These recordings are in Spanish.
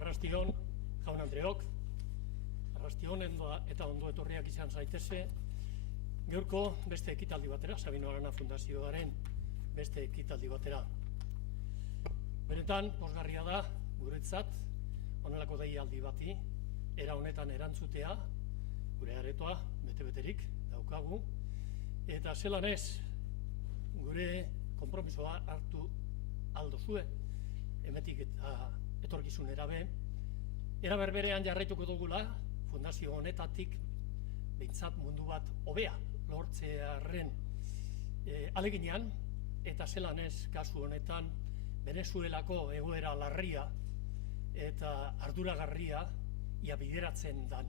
Arrastion, jaun Andreok, arrastion eta ondo etorriak izan zaiteze, gaurko beste ekitaldi batera, Sabino Arana Fundazioaren beste ekitaldi batera. Benetan, pozgarria da, guretzat, honelako deialdi bati, era honetan erantzutea, gure aretoa, bete-beterik daukagu, eta zelan ez, gure konpromisoa hartu aldozue, emetik eta etorkizunera be, era berberean jarraituko dugula, fundazio honetatik, behintzat mundu bat hobea lortzearen aleginean, eta zelan ez, kasu honetan, Venezuelako egoera larria eta arduragarria ia bideratzen dan.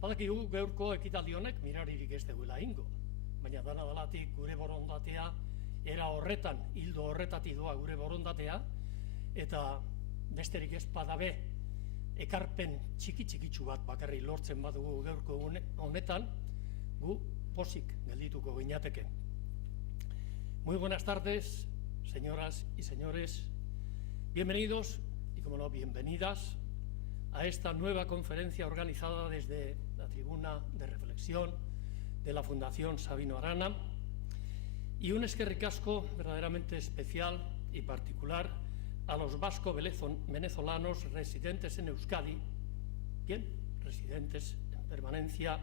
Badakigu gaurko ekitaldi honek miraririk ez duela ingo, baina dana dalatik gure borondatea, era horretan, hildo horretatik doa gure borondatea, eta besterik ez badabe ekarpen txiki-txikitsu bat bakarri lortzen badugu gaurko honetan, gu posik geldituko ginateke. Muy buenas tardes, señoras y señores, bienvenidos y, como no, bienvenidas a esta nueva conferencia organizada desde la tribuna de reflexión de la Fundación Sabino Arana, y un eskerrik asko verdaderamente especial y particular a los vasco-venezolanos residentes en Euskadi, bien residentes en permanencia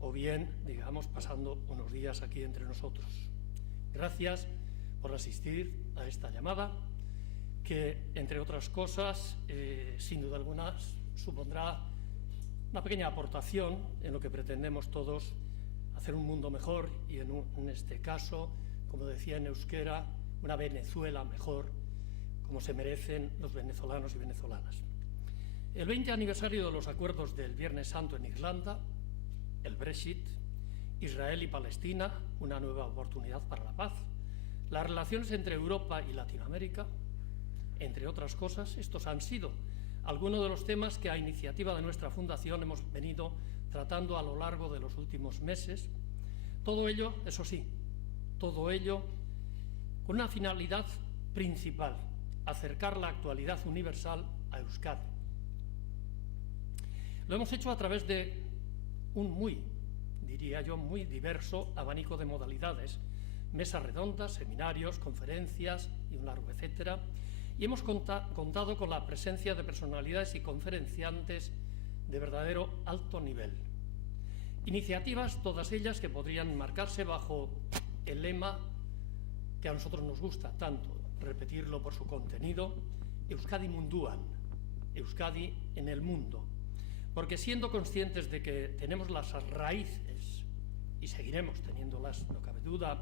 o bien, digamos, pasando unos días aquí entre nosotros. Gracias por asistir a esta llamada, que, entre otras cosas, sin duda alguna, supondrá una pequeña aportación en lo que pretendemos todos, hacer un mundo mejor y, en este caso, como decía en euskera, una Venezuela mejor, como se merecen los venezolanos y venezolanas. El 20 aniversario de los acuerdos del Viernes Santo en Irlanda, el Brexit, Israel y Palestina, una nueva oportunidad para la paz, las relaciones entre Europa y Latinoamérica, entre otras cosas, estos han sido algunos de los temas que a iniciativa de nuestra Fundación hemos venido tratando a lo largo de los últimos meses. Todo ello, eso sí, todo ello con una finalidad principal: acercar la actualidad universal a Euskadi. Lo hemos hecho a través de un diría yo, muy diverso abanico de modalidades, mesas redondas, seminarios, conferencias y un largo etcétera, y hemos contado con la presencia de personalidades y conferenciantes de verdadero alto nivel. Iniciativas, todas ellas que podrían marcarse bajo el lema que a nosotros nos gusta tanto repetirlo por su contenido: Euskadi Munduan, Euskadi en el mundo, porque siendo conscientes de que tenemos las raíces, y seguiremos teniéndolas, no cabe duda,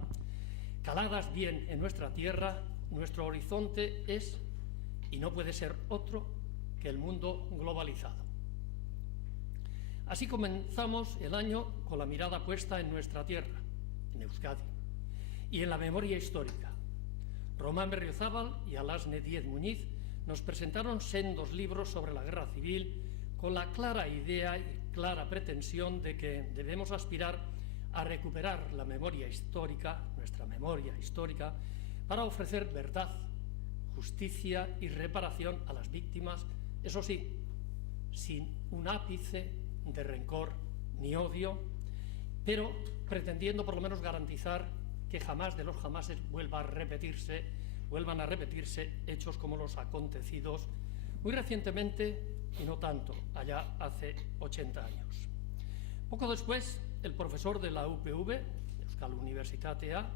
caladas bien en nuestra tierra, nuestro horizonte es y no puede ser otro que el mundo globalizado. Así comenzamos el año con la mirada puesta en nuestra tierra, en Euskadi, y en la memoria histórica. Román Berriozábal y Alasne Díez Muñiz nos presentaron sendos libros sobre la guerra civil, con la clara idea y clara pretensión de que debemos aspirar a recuperar la memoria histórica, nuestra memoria histórica, para ofrecer verdad, justicia y reparación a las víctimas, eso sí, sin un ápice de rencor ni odio, pero pretendiendo por lo menos garantizar que jamás de los jamases vuelvan a repetirse hechos como los acontecidos muy recientemente y no tanto, allá hace 80 años. Poco después, el profesor de la UPV, Euskal Universitatea,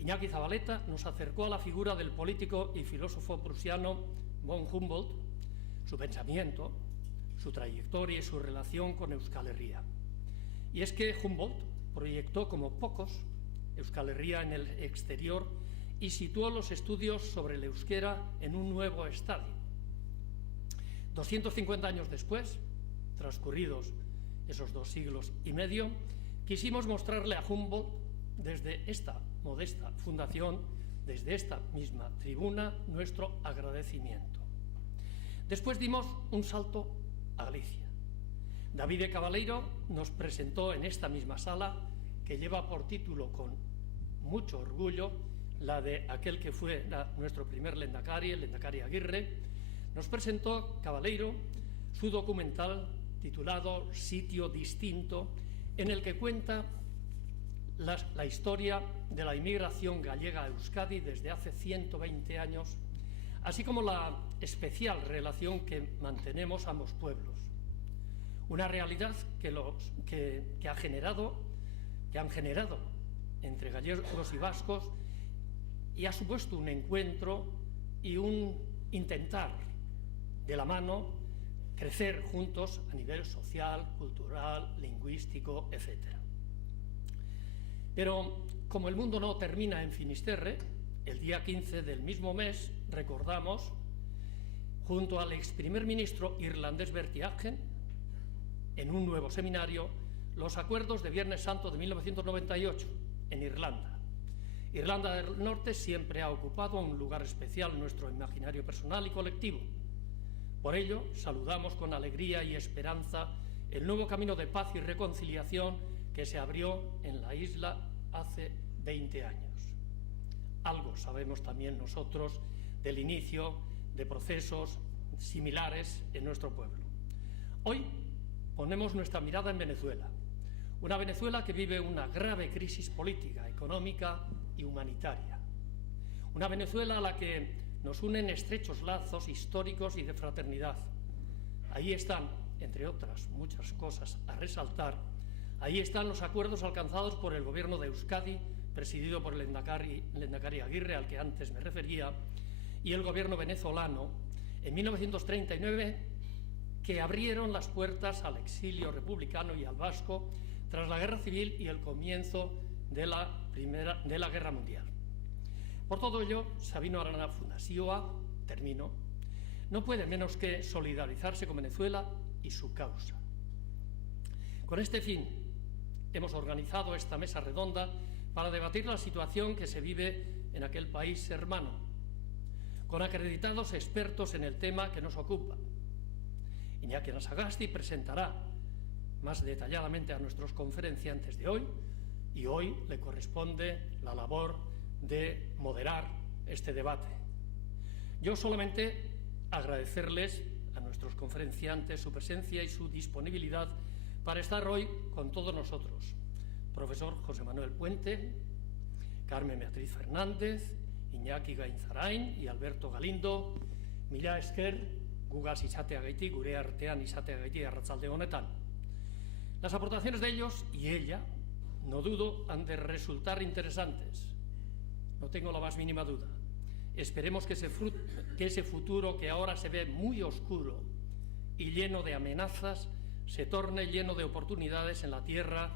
Iñaki Zabaleta, nos acercó a la figura del político y filósofo prusiano von Humboldt, su pensamiento, su trayectoria y su relación con Euskal Herria. Y es que Humboldt proyectó como pocos Euskal Herria en el exterior y situó los estudios sobre el euskera en un nuevo estadio. 250 años después, transcurridos esos 2 siglos y medio, quisimos mostrarle a Humboldt desde esta modesta fundación, desde esta misma tribuna, nuestro agradecimiento. Después dimos un salto a Galicia. Davide Cabaleiro nos presentó en esta misma sala, que lleva por título con mucho orgullo la de aquel que fue nuestro primer Lehendakari, el Lehendakari Aguirre, nos presentó Cabaleiro su documental titulado Sitio Distinto, en el que cuenta la historia de la inmigración gallega a Euskadi desde hace 120 años, así como la especial relación que mantenemos ambos pueblos. Una realidad que han generado entre gallegos y vascos, y ha supuesto un encuentro y un intentar de la mano crecer juntos a nivel social, cultural, lingüístico, etc. Pero como el mundo no termina en Finisterre, el día 15 del mismo mes recordamos, junto al ex primer ministro irlandés Bertie Ahern, en un nuevo seminario, los acuerdos de Viernes Santo de 1998 en Irlanda. Irlanda del Norte siempre ha ocupado un lugar especial en nuestro imaginario personal y colectivo. Por ello, saludamos con alegría y esperanza el nuevo camino de paz y reconciliación que se abrió en la isla hace 20 años. Algo sabemos también nosotros del inicio de procesos similares en nuestro pueblo. Hoy ponemos nuestra mirada en Venezuela, una Venezuela que vive una grave crisis política, económica y humanitaria. Una Venezuela a la que nos unen estrechos lazos históricos y de fraternidad. Ahí están, entre otras muchas cosas a resaltar, ahí están los acuerdos alcanzados por el gobierno de Euskadi, presidido por el Lehendakari Aguirre, al que antes me refería, y el gobierno venezolano, en 1939, que abrieron las puertas al exilio republicano y al vasco tras la Guerra Civil y el comienzo de la Guerra Mundial. Por todo ello, Sabino Arana Fundazioa, termino, no puede menos que solidarizarse con Venezuela y su causa. Con este fin, hemos organizado esta mesa redonda para debatir la situación que se vive en aquel país hermano, con acreditados expertos en el tema que nos ocupa. Iñaki Anasagasti presentará más detalladamente a nuestros conferenciantes de hoy, y hoy le corresponde la labor de moderar este debate. Yo solamente agradecerles a nuestros conferenciantes su presencia y su disponibilidad para estar hoy con todos nosotros. Profesor José Manuel Puente, Carmen Beatriz Fernández, Iñaki Gainzarain y Alberto Galindo, mila esker gugaz izateagaitik, gure artean izateagaitik arratsalde honetan. Las aportaciones de ellos y ella, no dudo, han de resultar interesantes. No tengo la más mínima duda. Esperemos que ese futuro que ahora se ve muy oscuro y lleno de amenazas se torne lleno de oportunidades en la tierra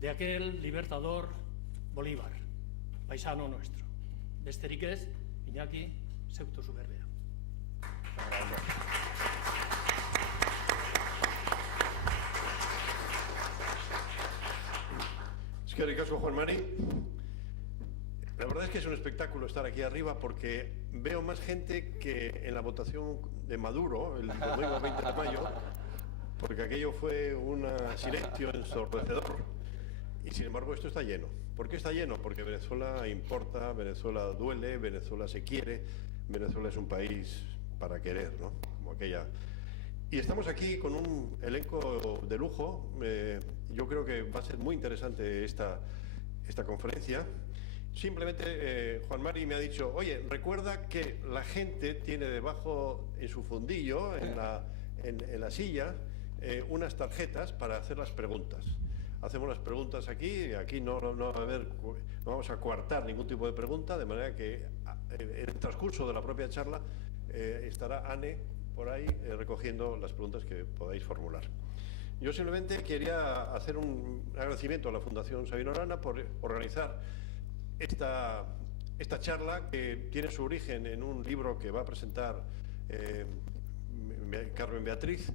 de aquel libertador Bolívar, paisano nuestro. Besterik ez, Iñaki, zeutu zu berbea. Eskerrik asko, Juan Mari. La verdad es que es un espectáculo estar aquí arriba porque veo más gente que en la votación de Maduro el domingo 20 de mayo, porque aquello fue un silencio ensordecedor. Y sin embargo esto está lleno. ¿Por qué está lleno? Porque Venezuela importa, Venezuela duele, Venezuela se quiere, Venezuela es un país para querer, ¿no? Como aquella. Y estamos aquí con un elenco de lujo. Yo creo que va a ser muy interesante esta conferencia. Simplemente Juan Mari me ha dicho, oye, recuerda que la gente tiene debajo en su fundillo, en la silla, unas tarjetas para hacer las preguntas. Hacemos las preguntas aquí no vamos a coartar ningún tipo de pregunta, de manera que en el transcurso de la propia charla estará Anne por ahí recogiendo las preguntas que podáis formular. Yo simplemente quería hacer un agradecimiento a la Fundación Sabino Arana por organizar esta charla, que tiene su origen en un libro que va a presentar Carmen Beatriz,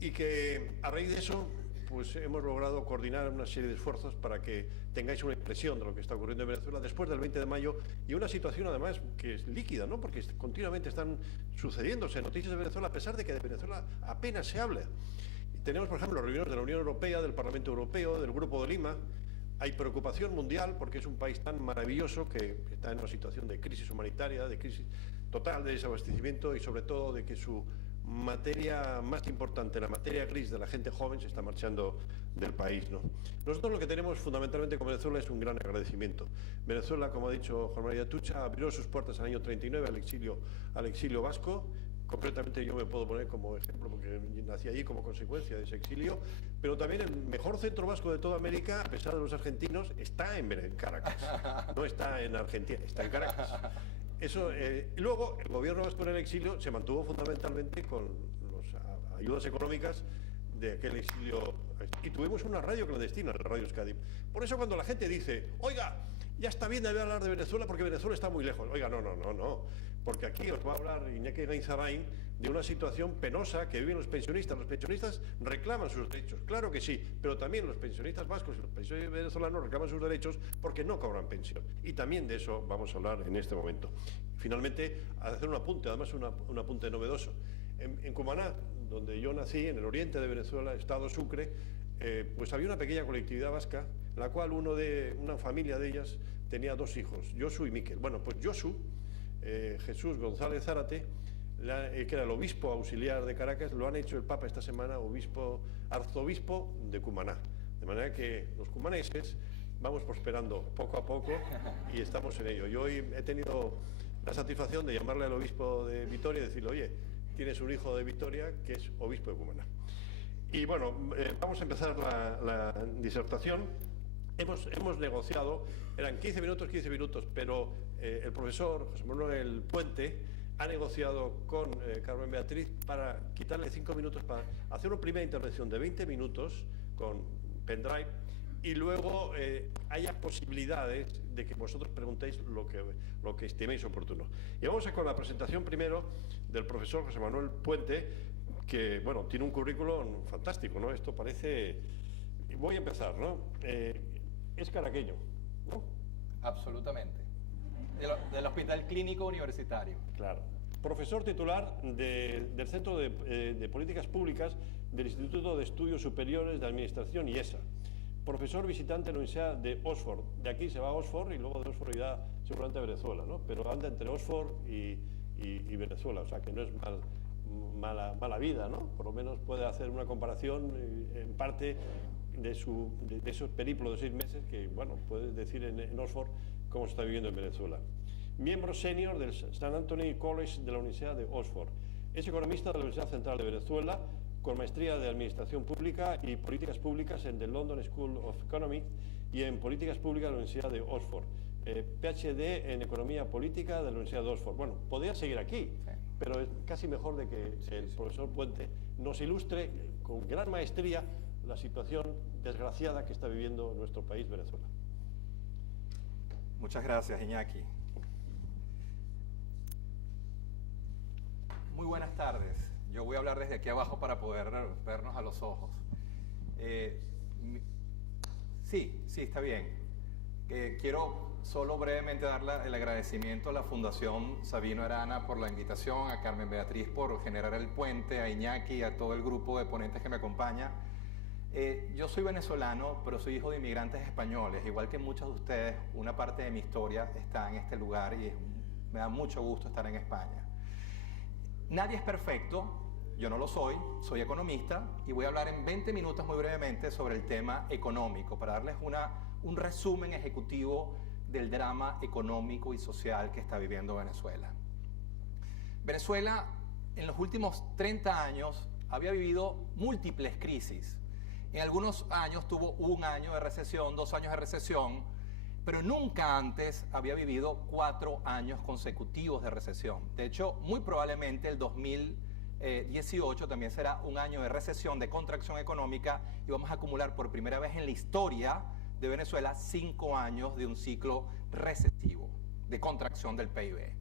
y que a raíz de eso pues hemos logrado coordinar una serie de esfuerzos para que tengáis una impresión de lo que está ocurriendo en Venezuela después del 20 de mayo y una situación además que es líquida, ¿no? Porque continuamente están sucediéndose noticias de Venezuela a pesar de que de Venezuela apenas se habla. Tenemos, por ejemplo, reuniones de la Unión Europea, del Parlamento Europeo, del Grupo de Lima, Hay preocupación mundial porque es un país tan maravilloso que está en una situación de crisis humanitaria, de crisis total, de desabastecimiento y sobre todo de que su materia más importante, la materia gris de la gente joven, se está marchando del país, ¿no? Nosotros lo que tenemos fundamentalmente con Venezuela es un gran agradecimiento. Venezuela, como ha dicho Juan María Atutxa, abrió sus puertas en el año 39 al exilio vasco. Concretamente yo me puedo poner como ejemplo porque nací allí como consecuencia de ese exilio, pero también el mejor centro vasco de toda América, a pesar de los argentinos, está en Caracas, no está en Argentina, está en Caracas. Eso, y luego el gobierno vasco en el exilio se mantuvo fundamentalmente con las ayudas económicas de aquel exilio, y tuvimos una radio clandestina, la Radio Euskadi. Por eso cuando la gente dice, oiga, ya está bien de hablar de Venezuela porque Venezuela está muy lejos. Oiga, no, porque aquí os va a hablar Iñaki Gainzarain de una situación penosa que viven los pensionistas. Los pensionistas reclaman sus derechos, claro que sí, pero también los pensionistas vascos y los pensionistas venezolanos reclaman sus derechos porque no cobran pensión. Y también de eso vamos a hablar en este momento. Finalmente, a hacer un apunte, además un apunte novedoso. En Cumaná, donde yo nací, en el oriente de Venezuela, estado Sucre, pues había una pequeña colectividad vasca, en la cual una familia de ellas tenía 2 hijos, Josu y Miquel. Bueno, pues Josu, Jesús González Zárate, que era el obispo auxiliar de Caracas, lo han hecho el Papa esta semana arzobispo de Cumaná. De manera que los cumaneses vamos prosperando poco a poco y estamos en ello. Yo hoy he tenido la satisfacción de llamarle al obispo de Vitoria y decirle, oye, tienes un hijo de Vitoria que es obispo de Cumaná. Y bueno, vamos a empezar la disertación. Hemos negociado, eran 15 minutos, pero el profesor José Manuel Puente ha negociado con Carmen Beatriz para quitarle 5 minutos para hacer una primera intervención de 20 minutos con pendrive y luego haya posibilidades de que vosotros preguntéis lo que estiméis oportuno. Y vamos a con la presentación primero del profesor José Manuel Puente, que, bueno, tiene un currículum fantástico, ¿no? Esto parece... Voy a empezar, ¿no? Es caraqueño, ¿no? Absolutamente. Del Hospital Clínico Universitario. Claro. Profesor titular del Centro de Políticas Públicas del Instituto de Estudios Superiores de Administración IESA. Profesor visitante en la Universidad de Oxford. De aquí se va a Oxford y luego de Oxford irá seguramente a Venezuela, ¿no? Pero anda entre Oxford y Venezuela, o sea que no es mala vida, ¿no? Por lo menos puede hacer una comparación en parte de esos periplos de 6 meses que, bueno, puedes decir en Oxford cómo se está viviendo en Venezuela. Miembro senior del St. Anthony College de la Universidad de Oxford. Es economista de la Universidad Central de Venezuela, con maestría de Administración Pública y Políticas Públicas en the London School of Economics y en Políticas Públicas de la Universidad de Oxford. PhD en Economía Política de la Universidad de Oxford. Bueno, podría seguir aquí, pero es casi mejor de que el profesor Puente nos ilustre con gran maestría la situación desgraciada que está viviendo nuestro país, Venezuela. Muchas gracias, Iñaki. Muy buenas tardes. Yo voy a hablar desde aquí abajo para poder vernos a los ojos. Sí, está bien. Quiero solo brevemente dar el agradecimiento a la Fundación Sabino Arana por la invitación, a Carmen Beatriz por generar el puente, a Iñaki y a todo el grupo de ponentes que me acompaña. Yo soy venezolano, pero soy hijo de inmigrantes españoles. Igual que muchos de ustedes, una parte de mi historia está en este lugar y me da mucho gusto estar en España. Nadie es perfecto, yo no lo soy economista y voy a hablar en 20 minutos muy brevemente sobre el tema económico para darles un resumen ejecutivo del drama económico y social que está viviendo Venezuela. Venezuela en los últimos 30 años había vivido múltiples crisis. En algunos años tuvo 1 año de recesión, 2 años de recesión, pero nunca antes había vivido 4 años consecutivos de recesión. De hecho, muy probablemente el 2018 también será un año de recesión, de contracción económica, y vamos a acumular por primera vez en la historia de Venezuela 5 años de un ciclo recesivo, de contracción del PIB.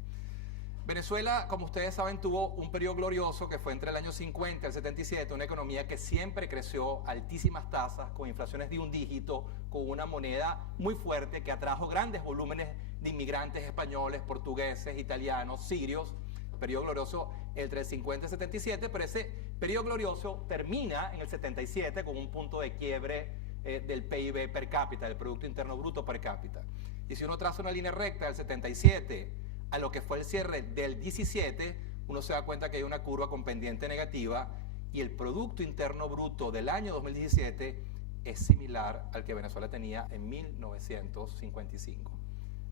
Venezuela, como ustedes saben, tuvo un periodo glorioso que fue entre el año 50 y el 77, una economía que siempre creció a altísimas tasas, con inflaciones de 1 dígito, con una moneda muy fuerte que atrajo grandes volúmenes de inmigrantes españoles, portugueses, italianos, sirios. Periodo glorioso entre el 50 y el 77, pero ese periodo glorioso termina en el 77 con un punto de quiebre del PIB per cápita, del Producto Interno Bruto per cápita. Y si uno traza una línea recta del 77 a lo que fue el cierre del 17, uno se da cuenta que hay una curva con pendiente negativa y el Producto Interno Bruto del año 2017 es similar al que Venezuela tenía en 1955.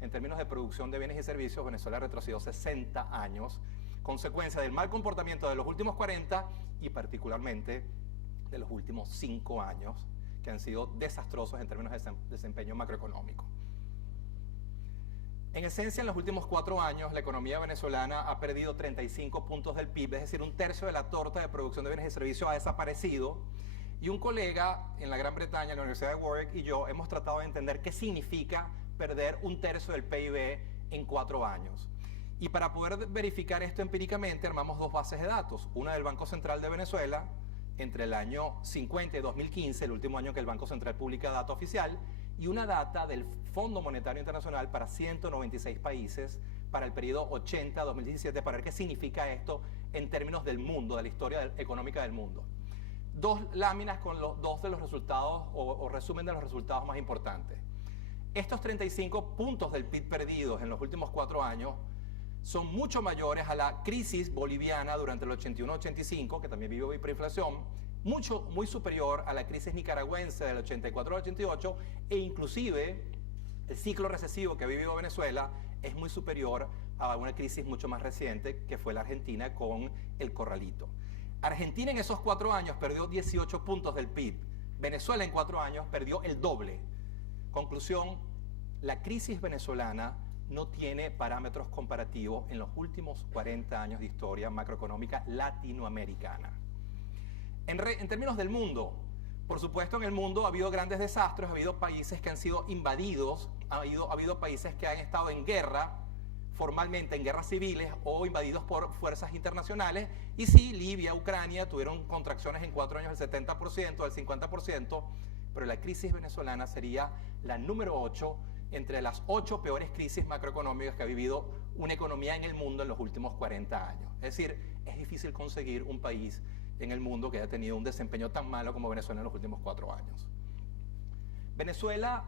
En términos de producción de bienes y servicios, Venezuela retrocedió 60 años, consecuencia del mal comportamiento de los últimos 40 y particularmente de los últimos 5 años, que han sido desastrosos en términos de desempeño macroeconómico. En esencia, en los últimos 4 años, la economía venezolana ha perdido 35 puntos del PIB, es decir, un tercio de la torta de producción de bienes y servicios ha desaparecido. Y un colega en la Gran Bretaña, en la Universidad de Warwick, y yo hemos tratado de entender qué significa perder un tercio del PIB en 4 años. Y para poder verificar esto empíricamente, armamos 2 bases de datos. Una del Banco Central de Venezuela, entre el año 50 y 2015, el último año que el Banco Central publica data oficial, y una data del Fondo Monetario Internacional para 196 países para el periodo 80-2017, para ver qué significa esto en términos del mundo, de la historia económica del mundo. 2 láminas con los 2 de los resultados o resumen de los resultados más importantes. Estos 35 puntos del PIB perdidos en los últimos 4 años son mucho mayores a la crisis boliviana durante el 81-85, que también vivió hiperinflación, muy superior a la crisis nicaragüense del 84-88 e inclusive el ciclo recesivo que ha vivido Venezuela es muy superior a una crisis mucho más reciente que fue la Argentina con el corralito. Argentina en esos 4 años perdió 18 puntos del PIB. Venezuela en 4 años perdió el doble. Conclusión, la crisis venezolana no tiene parámetros comparativos en los últimos 40 años de historia macroeconómica latinoamericana. En términos del mundo, por supuesto en el mundo ha habido grandes desastres, ha habido países que han sido invadidos, ha habido países que han estado en guerra, formalmente en guerras civiles o invadidos por fuerzas internacionales, y sí, Libia, Ucrania tuvieron contracciones en 4 años del 70%, del 50%, pero la crisis venezolana sería la número 8 entre las 8 peores crisis macroeconómicas que ha vivido una economía en el mundo en los últimos 40 años. Es decir, es difícil conseguir un país en el mundo que haya tenido un desempeño tan malo como Venezuela en los últimos 4 años. Venezuela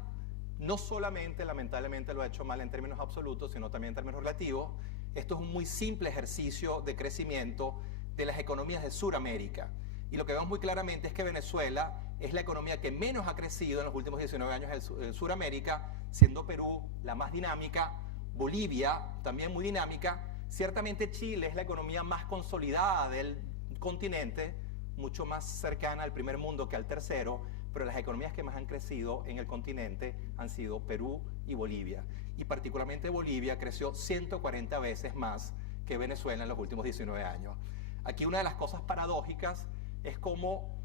no solamente, lamentablemente, lo ha hecho mal en términos absolutos, sino también en términos relativos. Esto es un muy simple ejercicio de crecimiento de las economías de Sudamérica. Y lo que vemos muy claramente es que Venezuela es la economía que menos ha crecido en los últimos 19 años en Sudamérica, siendo Perú la más dinámica, Bolivia también muy dinámica. Ciertamente Chile es la economía más consolidada del continente, mucho más cercana al primer mundo que al tercero, pero las economías que más han crecido en el continente han sido Perú y Bolivia. Y particularmente Bolivia creció 140 veces más que Venezuela en los últimos 19 años. Aquí una de las cosas paradójicas es como,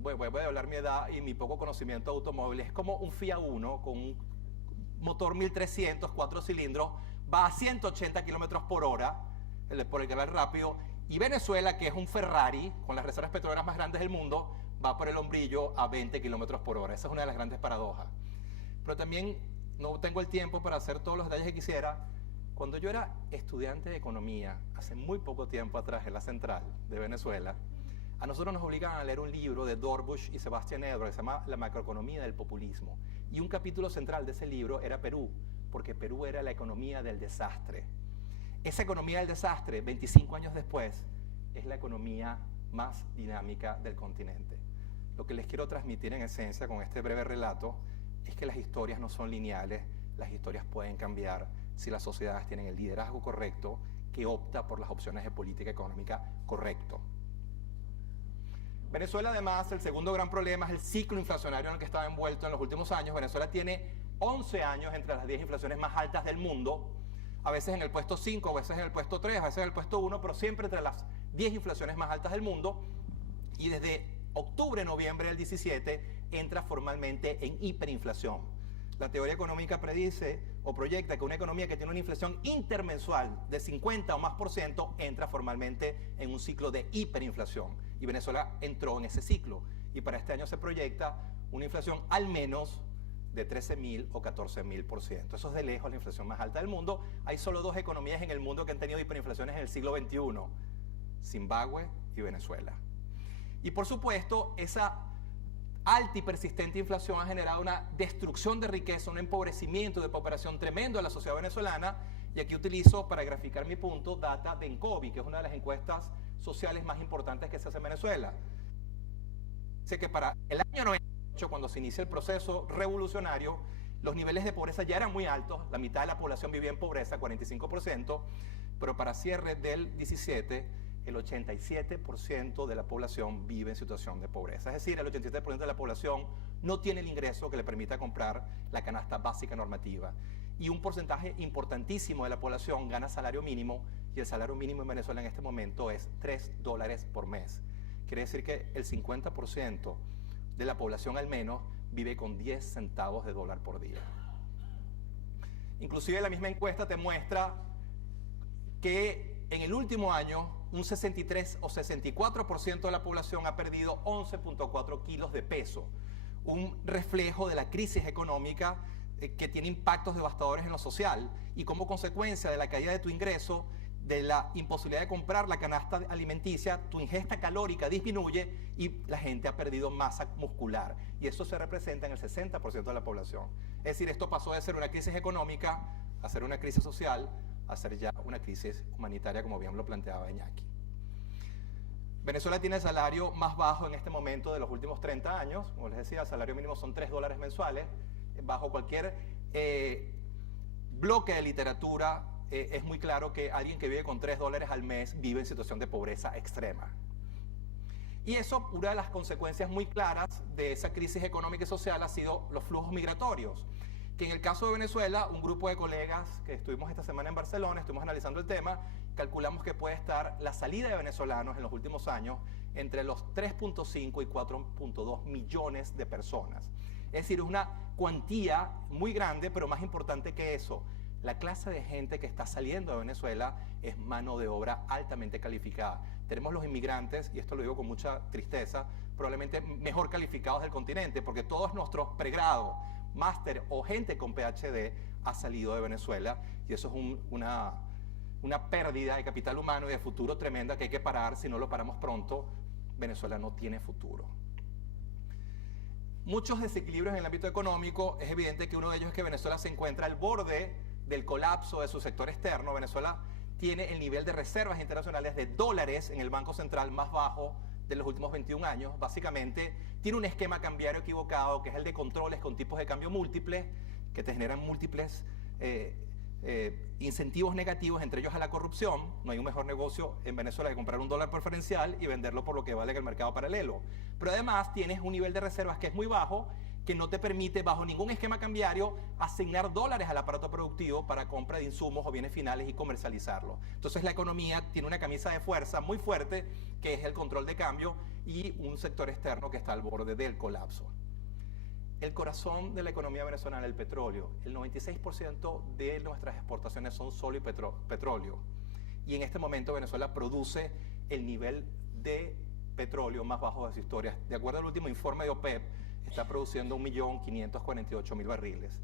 voy a hablar mi edad y mi poco conocimiento de automóviles, es como un Fiat Uno con un motor 1300, 4 cilindros, va a 180 kilómetros por hora, por el canal rápido, y Venezuela, que es un Ferrari, con las reservas petroleras más grandes del mundo, va por el hombrillo a 20 kilómetros por hora. Esa es una de las grandes paradojas. Pero también no tengo el tiempo para hacer todos los detalles que quisiera. Cuando yo era estudiante de economía, hace muy poco tiempo atrás en la Central de Venezuela, a nosotros nos obligaban a leer un libro de Dorbush y Sebastián Edwards que se llama La macroeconomía del populismo. Y un capítulo central de ese libro era Perú, porque Perú era la economía del desastre. Esa economía del desastre, 25 años después, es la economía más dinámica del continente. Lo que les quiero transmitir en esencia con este breve relato es que las historias no son lineales, las historias pueden cambiar si las sociedades tienen el liderazgo correcto que opta por las opciones de política económica correcto. Venezuela, además, el segundo gran problema es el ciclo inflacionario en el que estaba envuelto en los últimos años. Venezuela tiene 11 años entre las 10 inflaciones más altas del mundo, a veces en el puesto 5, a veces en el puesto 3, a veces en el puesto 1, pero siempre entre las 10 inflaciones más altas del mundo, y desde octubre, noviembre del 17 entra formalmente en hiperinflación. La teoría económica predice o proyecta que una economía que tiene una inflación intermensual de 50 o más % entra formalmente en un ciclo de hiperinflación. Y Venezuela entró en ese ciclo. Y para este año se proyecta una inflación al menos de 13.000 o 14.000%. Eso es de lejos la inflación más alta del mundo. Hay solo 2 economías en el mundo que han tenido hiperinflaciones en el siglo XXI, Zimbabue y Venezuela. Y por supuesto, esa alta y persistente inflación ha generado una destrucción de riqueza, un empobrecimiento y depopulación tremendo de la sociedad venezolana. Y aquí utilizo, para graficar mi punto, data de Encovi, que es una de las encuestas sociales más importantes que se hace en Venezuela. Dice que para el año 98, cuando se inicia el proceso revolucionario, los niveles de pobreza ya eran muy altos, la mitad de la población vivía en pobreza, 45%, pero para cierre del 17, el 87% de la población vive en situación de pobreza. Es decir, el 87% de la población no tiene el ingreso que le permita comprar la canasta básica normativa. Y un porcentaje importantísimo de la población gana salario mínimo, y el salario mínimo en Venezuela en este momento es $3 por mes. Quiere decir que el 50% de la población al menos vive con 10 centavos de dólar por día. Inclusive la misma encuesta te muestra que en el último año un 63 o 64% de la población ha perdido 11.4 kilos de peso, un reflejo de la crisis económica que tiene impactos devastadores en lo social, y como consecuencia de la caída de tu ingreso, de la imposibilidad de comprar la canasta alimenticia, tu ingesta calórica disminuye y la gente ha perdido masa muscular, y eso se representa en el 60% de la población. Es decir, esto pasó de ser una crisis económica a ser una crisis social, a ser ya una crisis humanitaria, como bien lo planteaba Iñaki. Venezuela tiene el salario más bajo en este momento de los últimos 30 años. Como les decía, el salario mínimo son $3 mensuales. Bajo cualquier bloque de literatura es muy claro que alguien que vive con $3 al mes vive en situación de pobreza extrema. Y eso, una de las consecuencias muy claras de esa crisis económica y social ha sido los flujos migratorios, que en el caso de Venezuela, un grupo de colegas que estuvimos esta semana en Barcelona, estuvimos analizando el tema, calculamos que puede estar la salida de venezolanos en los últimos años entre los 3.5 y 4.2 millones de personas. Es decir, es una cuantía muy grande, pero más importante que eso, la clase de gente que está saliendo de Venezuela es mano de obra altamente calificada. Tenemos los inmigrantes, y esto lo digo con mucha tristeza, probablemente mejor calificados del continente, porque todos nuestros pregrados, máster o gente con PhD ha salido de Venezuela, y eso es una pérdida de capital humano y de futuro tremenda que hay que parar. Si no lo paramos pronto, Venezuela no tiene futuro. Muchos desequilibrios en el ámbito económico. Es evidente que uno de ellos es que Venezuela se encuentra al borde del colapso de su sector externo. Venezuela tiene el nivel de reservas internacionales de dólares en el Banco Central más bajo de los últimos 21 años. Básicamente tiene un esquema cambiario equivocado, que es el de controles con tipos de cambio múltiples, que te generan múltiples incentivos negativos, entre ellos a la corrupción. No hay un mejor negocio en Venezuela que comprar un dólar preferencial y venderlo por lo que vale en el mercado paralelo. Pero además tienes un nivel de reservas que es muy bajo, que no te permite bajo ningún esquema cambiario asignar dólares al aparato productivo para compra de insumos o bienes finales y comercializarlos. Entonces la economía tiene una camisa de fuerza muy fuerte, que es el control de cambio, y un sector externo que está al borde del colapso. El corazón de la economía venezolana, el petróleo. El 96% de nuestras exportaciones son solo y petróleo. Y en este momento Venezuela produce el nivel de petróleo más bajo de su historia. De acuerdo al último informe de OPEP, está produciendo 1.548.000 barriles.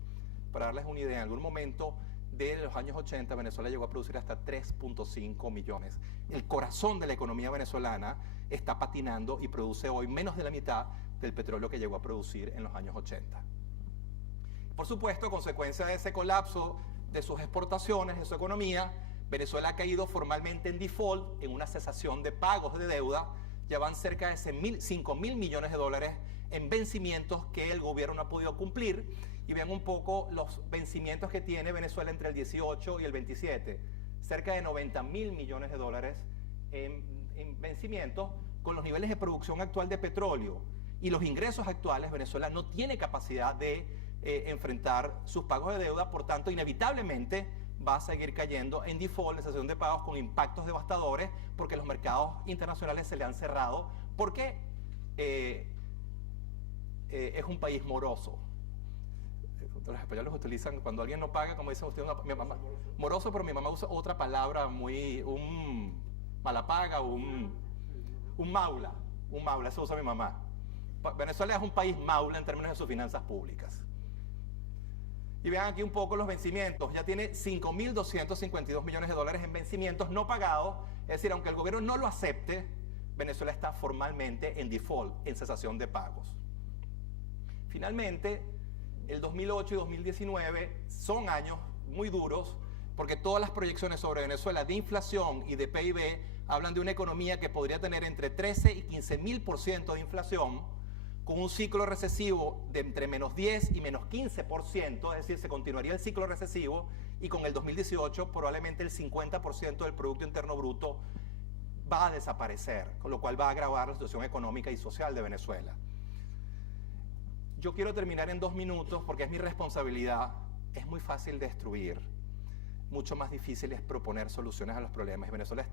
Para darles una idea, en algún momento de los años 80, Venezuela llegó a producir hasta 3.5 millones. El corazón de la economía venezolana está patinando y produce hoy menos de la mitad del petróleo que llegó a producir en los años 80. Por supuesto, a consecuencia de ese colapso de sus exportaciones, de su economía, Venezuela ha caído formalmente en default, en una cesación de pagos de deuda. Ya van cerca de 5.000 millones de dólares en vencimientos que el gobierno no ha podido cumplir. Y vean un poco los vencimientos que tiene Venezuela entre el 18 y el 27. Cerca de 90.000 millones de dólares en vencimientos. Con los niveles de producción actual de petróleo y los ingresos actuales, Venezuela no tiene capacidad de enfrentar sus pagos de deuda. Por tanto, inevitablemente va a seguir cayendo en default, en cesación de pagos, con impactos devastadores, porque los mercados internacionales se le han cerrado, porque es un país moroso. Los españoles utilizan, cuando alguien no paga, como dicen ustedes, mi mamá, moroso, pero mi mamá usa otra palabra un malapaga, un maula, eso usa mi mamá. Venezuela es un país maula en términos de sus finanzas públicas. Y vean aquí un poco los vencimientos. Ya tiene 5.252 millones de dólares en vencimientos no pagados. Es decir, aunque el gobierno no lo acepte, Venezuela está formalmente en default, en cesación de pagos. Finalmente, el 2008 y 2019 son años muy duros porque todas las proyecciones sobre Venezuela de inflación y de PIB hablan de una economía que podría tener entre 13 y 15.000% de inflación, con un ciclo recesivo de entre menos 10 y menos 15%, es decir, se continuaría el ciclo recesivo, y con el 2018 probablemente el 50% del Producto Interno Bruto va a desaparecer, con lo cual va a agravar la situación económica y social de Venezuela. Yo quiero terminar en 2 minutos porque es mi responsabilidad. Es muy fácil destruir, mucho más difícil es proponer soluciones a los problemas. Venezuela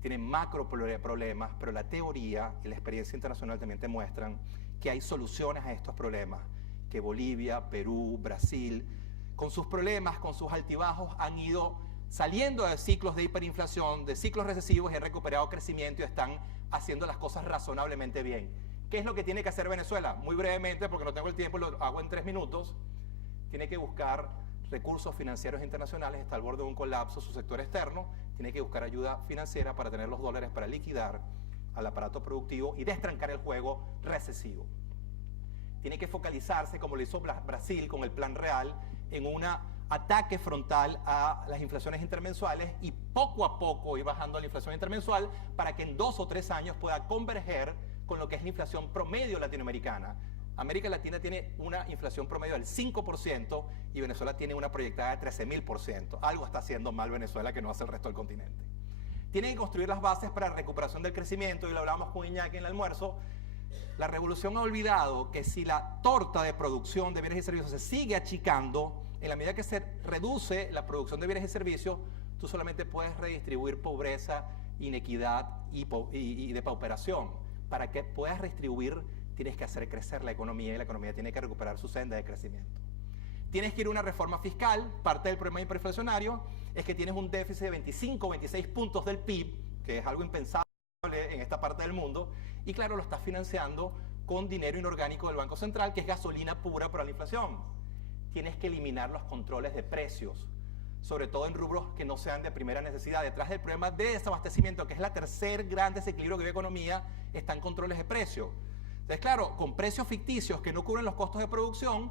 tiene macro problemas, pero la teoría y la experiencia internacional también te muestran que hay soluciones a estos problemas, que Bolivia, Perú, Brasil, con sus problemas, con sus altibajos, han ido saliendo de ciclos de hiperinflación, de ciclos recesivos y han recuperado crecimiento y están haciendo las cosas razonablemente bien. ¿Qué es lo que tiene que hacer Venezuela? Muy brevemente, porque no tengo el tiempo, lo hago en 3 minutos. Tiene que buscar recursos financieros internacionales, está al borde de un colapso su sector externo, tiene que buscar ayuda financiera para tener los dólares para liquidar al aparato productivo y destrancar el juego recesivo. Tiene que focalizarse, como lo hizo Brasil con el Plan Real, en un ataque frontal a las inflaciones intermensuales y poco a poco ir bajando la inflación intermensual para que en 2 o 3 años pueda converger con lo que es la inflación promedio latinoamericana. América Latina tiene una inflación promedio del 5% y Venezuela tiene una proyectada de 13.000%. Algo está haciendo mal Venezuela que no hace el resto del continente. Tienen que construir las bases para la recuperación del crecimiento, y lo hablábamos con Iñaki en el almuerzo. La revolución ha olvidado que si la torta de producción de bienes y servicios se sigue achicando, en la medida que se reduce la producción de bienes y servicios, tú solamente puedes redistribuir pobreza, inequidad y depauperación. Para que puedas redistribuir, tienes que hacer crecer la economía y la economía tiene que recuperar su senda de crecimiento. Tienes que ir a una reforma fiscal. Parte del problema hiperinflacionario es que tienes un déficit de 25 o 26 puntos del PIB, que es algo impensable en esta parte del mundo, y claro, lo estás financiando con dinero inorgánico del Banco Central, que es gasolina pura para la inflación. Tienes que eliminar los controles de precios, sobre todo en rubros que no sean de primera necesidad. Detrás del problema de desabastecimiento, que es la tercer gran desequilibrio que vive la economía, están controles de precio. Entonces, claro, con precios ficticios que no cubren los costos de producción,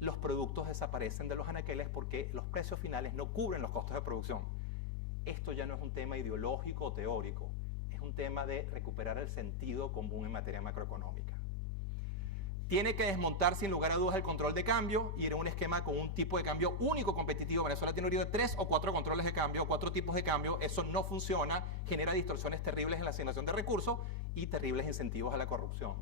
los productos desaparecen de los anaqueles porque los precios finales no cubren los costos de producción. Esto ya no es un tema ideológico o teórico, es un tema de recuperar el sentido común en materia macroeconómica. Tiene que desmontar sin lugar a dudas el control de cambio y ir a un esquema con un tipo de cambio único competitivo. Venezuela tiene ahorita 3 o 4 controles de cambio, 4 tipos de cambio. Eso no funciona, genera distorsiones terribles en la asignación de recursos y terribles incentivos a la corrupción.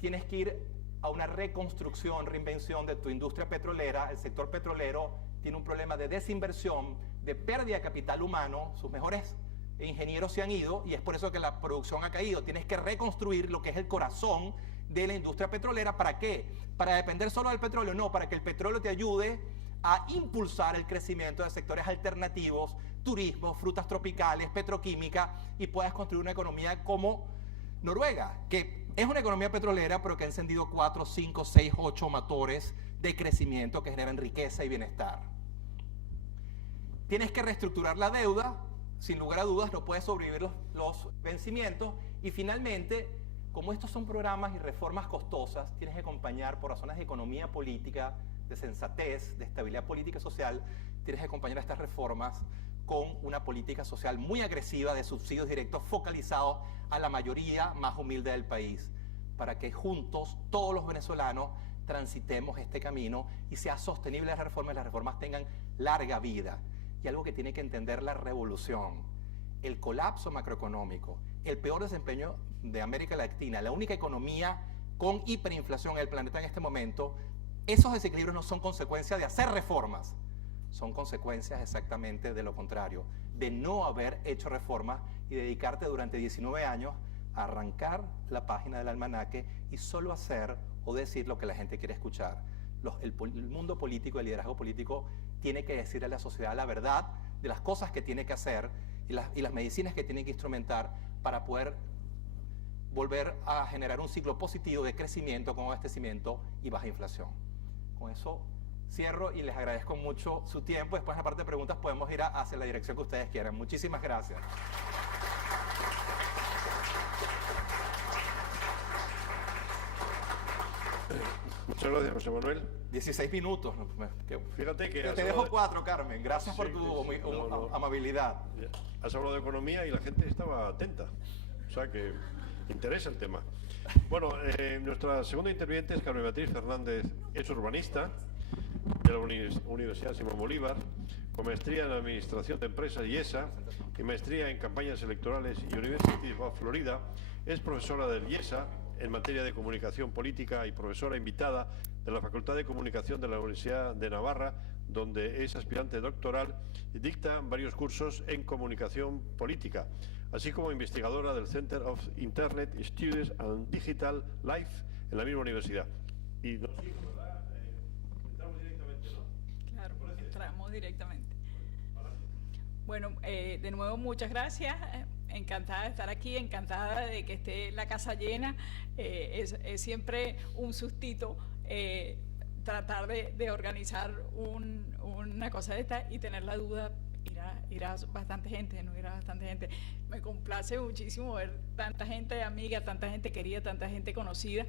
Tienes que ir a una reconstrucción, reinvención de tu industria petrolera. El sector petrolero tiene un problema de desinversión, de pérdida de capital humano. Sus mejores ingenieros se han ido y es por eso que la producción ha caído. Tienes que reconstruir lo que es el corazón de la industria petrolera. ¿Para qué? ¿Para depender solo del petróleo? No, para que el petróleo te ayude a impulsar el crecimiento de sectores alternativos, turismo, frutas tropicales, petroquímica, y puedas construir una economía como Noruega, que es una economía petrolera, pero que ha encendido 4, 5, 6, 8 motores de crecimiento que generan riqueza y bienestar. Tienes que reestructurar la deuda, sin lugar a dudas, no puedes sobrevivir los vencimientos, y finalmente, como estos son programas y reformas costosas, tienes que acompañar por razones de economía política, de sensatez, de estabilidad política y social, tienes que acompañar a estas reformas con una política social muy agresiva de subsidios directos focalizados a la mayoría más humilde del país, para que juntos, todos los venezolanos, transitemos este camino y sea sostenible las reformas tengan larga vida. Y algo que tiene que entender la revolución, el colapso macroeconómico, el peor desempeño de América Latina, la única economía con hiperinflación en el planeta en este momento, esos desequilibrios no son consecuencia de hacer reformas, son consecuencias exactamente de lo contrario, de no haber hecho reformas y dedicarte durante 19 años a arrancar la página del almanaque y solo hacer o decir lo que la gente quiere escuchar. El mundo político, el liderazgo político tiene que decirle a la sociedad la verdad de las cosas que tiene que hacer y las medicinas que tiene que instrumentar para poder volver a generar un ciclo positivo de crecimiento con abastecimiento y baja inflación. Con eso cierro y les agradezco mucho su tiempo. Después en la parte de preguntas podemos ir hacia la dirección que ustedes quieran. Muchísimas gracias. Muchas gracias, José Manuel. 16 minutos. ¿No? Fíjate que Te dejo 4, Carmen. Gracias por tu amabilidad. Has hablado de economía y la gente estaba atenta. O sea que interesa el tema. Bueno, nuestra segunda interviniente es Carmen Beatriz Fernández. Es urbanista de la Universidad Simón Bolívar, con maestría en Administración de Empresas y ESA, y maestría en Campañas Electorales y University of Florida. Es profesora del IESA en materia de comunicación política y profesora invitada de la Facultad de Comunicación de la Universidad de Navarra, donde es aspirante doctoral y dicta varios cursos en comunicación política, así como investigadora del Center of Internet Studies and Digital Life en la misma universidad. Y nos dijo, ¿verdad? Entramos directamente, ¿no? Claro, entramos directamente. Bueno, de nuevo muchas gracias. Encantada de estar aquí, encantada de que esté la casa llena. Es siempre un sustito tratar de organizar una cosa de esta y tener la duda, irá bastante gente, no irá bastante gente. Me complace muchísimo ver tanta gente amiga, tanta gente querida, tanta gente conocida.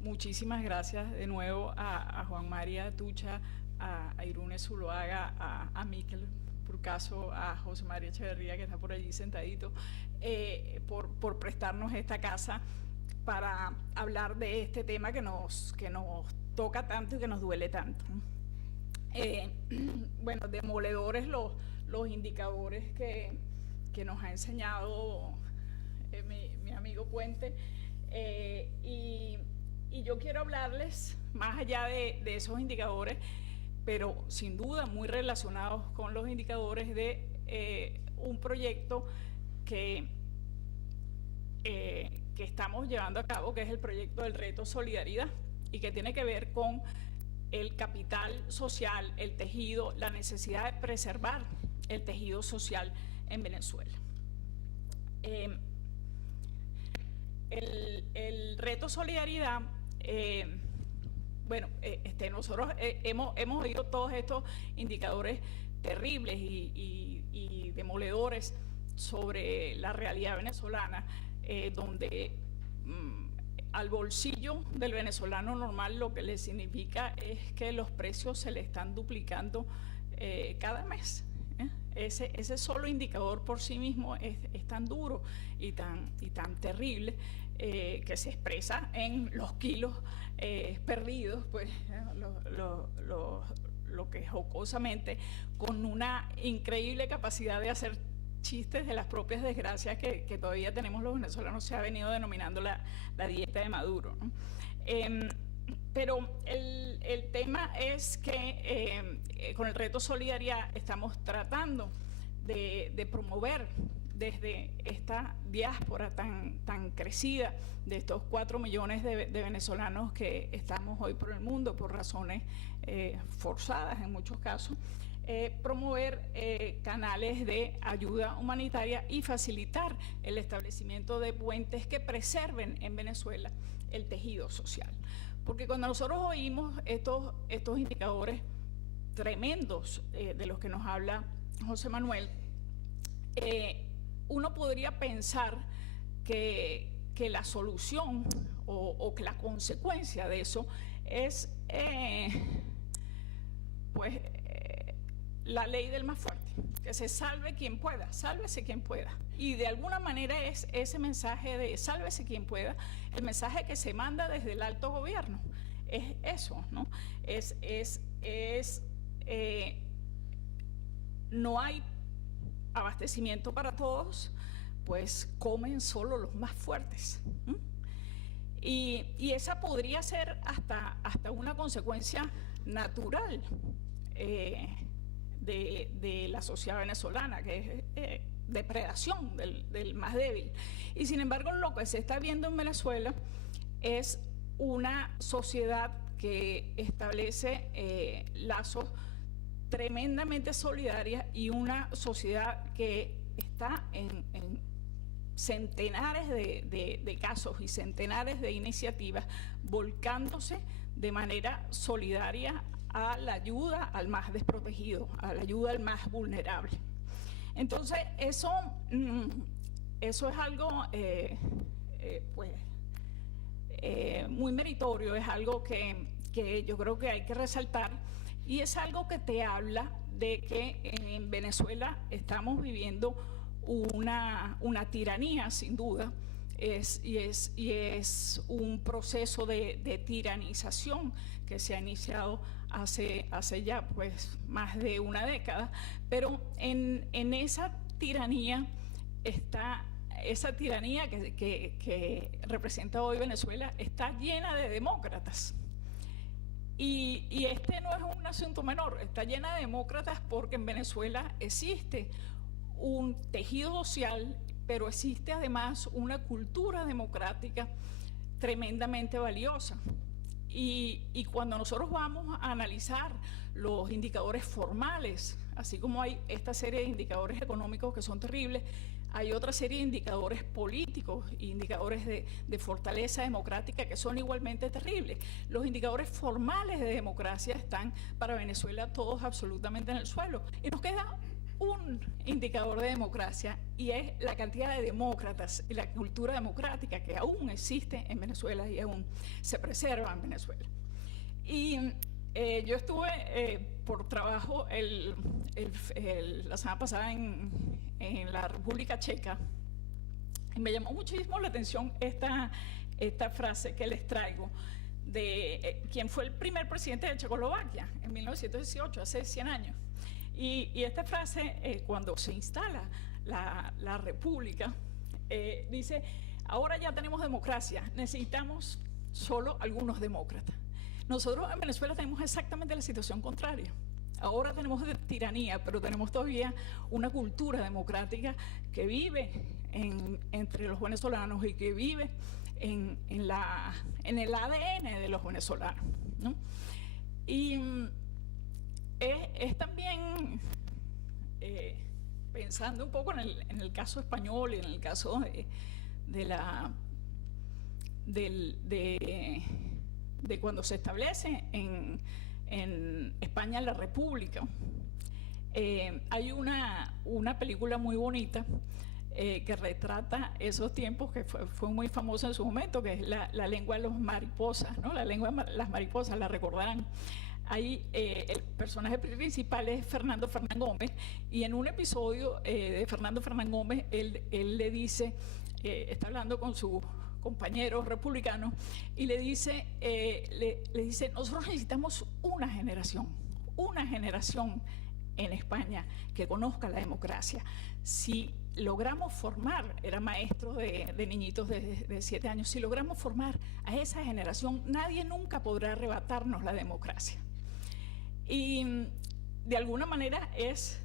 Muchísimas gracias de nuevo a Juan María Tucha, a Irune Zuloaga, a Miquel Purcaso, a José María Echeverría, que está por allí sentadito, por prestarnos esta casa para hablar de este tema que nos toca tanto y que nos duele tanto. Bueno, demoledores los indicadores que nos ha enseñado mi amigo Puente, y yo quiero hablarles más allá de esos indicadores, pero sin duda muy relacionados con los indicadores de un proyecto que estamos llevando a cabo, que es el proyecto del Reto Solidaridad, y que tiene que ver con el capital social, el tejido, la necesidad de preservar el tejido social en Venezuela. El Reto Solidaridad, bueno, nosotros hemos oído todos estos indicadores terribles y demoledores sobre la realidad venezolana, donde al bolsillo del venezolano normal lo que le significa es que los precios se le están duplicando cada mes. Ese solo indicador por sí mismo es tan duro y tan terrible, que se expresa en los kilos perdidos, pues lo que jocosamente, con una increíble capacidad de hacer chistes de las propias desgracias que todavía tenemos los venezolanos, se ha venido denominando la dieta de Maduro, ¿no? Pero el tema es que con el Reto Solidaridad estamos tratando de promover desde esta diáspora tan crecida de estos 4 millones de venezolanos que estamos hoy por el mundo por razones forzadas en muchos casos, promover canales de ayuda humanitaria y facilitar el establecimiento de puentes que preserven en Venezuela el tejido social. Porque cuando nosotros oímos estos indicadores tremendos de los que nos habla José Manuel, uno podría pensar que la solución o que la consecuencia de eso es pues la ley del más fuerte, que se salve quien pueda, sálvese quien pueda. Y de alguna manera es ese mensaje de sálvese quien pueda, el mensaje que se manda desde el alto gobierno. Es eso, ¿no? No hay abastecimiento para todos, pues comen solo los más fuertes. Y esa podría ser hasta una consecuencia natural de la sociedad venezolana, que es depredación del más débil. Y sin embargo, lo que se está viendo en Venezuela es una sociedad que establece lazos tremendamente solidarios y una sociedad que está en centenares de casos y centenares de iniciativas volcándose de manera solidaria a la ayuda al más desprotegido, a la ayuda al más vulnerable. Entonces, eso es algo pues muy meritorio, es algo que yo creo que hay que resaltar, y es algo que te habla de que en Venezuela estamos viviendo una tiranía, sin duda, y es un proceso de tiranización que se ha iniciado hace ya pues más de una década, pero en esa tiranía está esa tiranía que representa hoy Venezuela, está llena de demócratas. Y este no es un asunto menor, está llena de demócratas porque en Venezuela existe un tejido social, pero existe además una cultura democrática tremendamente valiosa. Y cuando nosotros vamos a analizar los indicadores formales, así como hay esta serie de indicadores económicos que son terribles, hay otra serie de indicadores políticos, indicadores de fortaleza democrática que son igualmente terribles. Los indicadores formales de democracia están para Venezuela todos absolutamente en el suelo. Y nos queda un indicador de democracia, y es la cantidad de demócratas y la cultura democrática que aún existe en Venezuela y aún se preserva en Venezuela. Y yo estuve por trabajo la semana pasada en la República Checa, y me llamó muchísimo la atención esta frase que les traigo de quien fue el primer presidente de Checoslovaquia en 1918, hace 100 años. Y esta frase, cuando se instala la República, dice: ahora ya tenemos democracia, necesitamos solo algunos demócratas. Nosotros en Venezuela tenemos exactamente la situación contraria. Ahora tenemos tiranía, pero tenemos todavía una cultura democrática que vive entre los venezolanos y que vive en el ADN de los venezolanos, ¿no? Y es también, pensando un poco en el caso español y en el caso de cuando se establece en España la República. Hay una película muy bonita que retrata esos tiempos, que fue muy famosa en su momento, que es la lengua de las mariposas, ¿no? La lengua de las mariposas, la recordarán. Ahí el personaje principal es Fernando Fernán Gómez, y en un episodio de Fernando Fernán Gómez, él le dice, está hablando con sus compañeros republicanos, y le dice, nosotros necesitamos una generación en España que conozca la democracia. Si logramos formar, era maestro de niñitos de 7 años, si logramos formar a esa generación, nadie nunca podrá arrebatarnos la democracia. Y de alguna manera es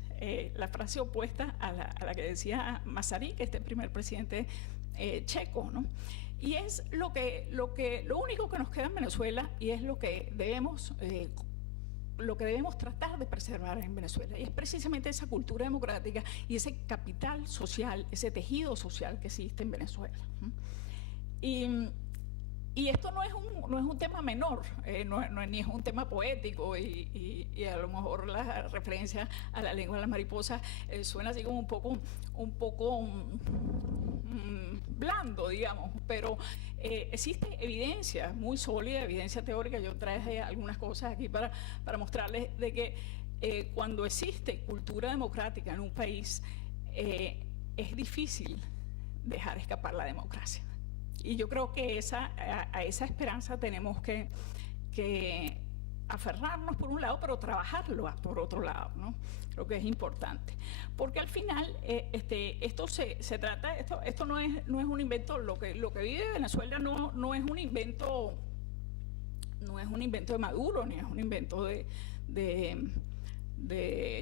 la frase opuesta a la que decía Masaryk, este primer presidente checo, ¿no? Y es lo único que nos queda en Venezuela, y es lo que debemos tratar de preservar en Venezuela, y es precisamente esa cultura democrática y ese capital social, ese tejido social que existe en Venezuela. Y esto no es un tema menor, ni es un tema poético, y a lo mejor la referencia a la lengua de las mariposas suena así como un poco blando, digamos, pero existe evidencia muy sólida, evidencia teórica. Yo traje algunas cosas aquí para mostrarles de que cuando existe cultura democrática en un país, es difícil dejar escapar la democracia. Y yo creo que a esa esperanza tenemos que aferrarnos por un lado, pero trabajarlo por otro lado, ¿no? Creo que es importante. Porque al final, esto se trata, esto no es un invento, lo que vive Venezuela no es un invento, de Maduro, ni es un invento de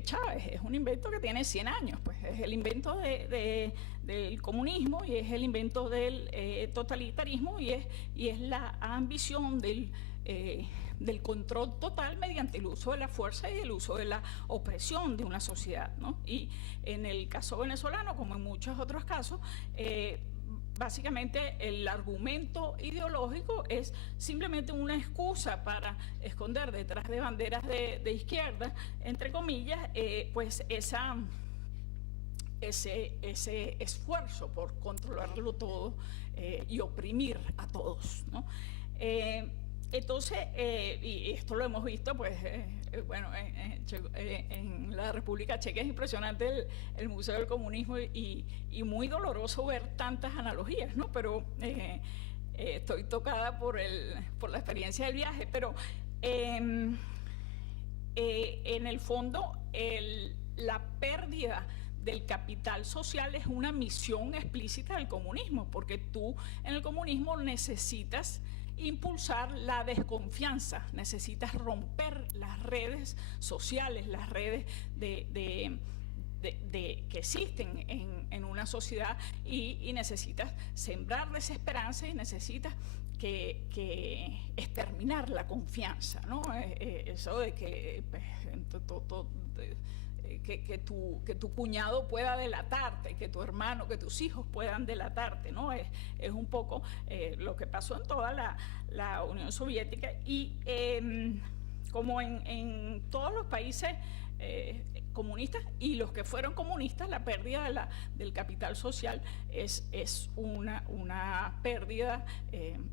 Chávez, es un invento que tiene 100 años, pues es el invento del comunismo, y es el invento del totalitarismo, y es la ambición del control total mediante el uso de la fuerza y el uso de la opresión de una sociedad, ¿no? Y en el caso venezolano, como en muchos otros casos, básicamente el argumento ideológico es simplemente una excusa para esconder detrás de banderas de izquierda, entre comillas, pues esa ese esfuerzo por controlarlo todo y oprimir a todos, ¿no? Entonces, y esto lo hemos visto, pues, bueno, en la República Checa es impresionante el Museo del Comunismo y muy doloroso ver tantas analogías, ¿no? Pero estoy tocada por la experiencia del viaje, pero en el fondo la pérdida del capital social es una misión explícita del comunismo, porque tú en el comunismo necesitas impulsar la desconfianza, necesitas romper las redes sociales, las redes que existen en una sociedad y necesitas sembrar desesperanza y necesitas que exterminar la confianza, ¿no? Eso de que que tu cuñado pueda delatarte, que tu hermano, que tus hijos puedan delatarte, ¿no? Es un poco lo que pasó en toda la Unión Soviética y como en todos los países comunistas y los que fueron comunistas, la pérdida del capital social es una pérdida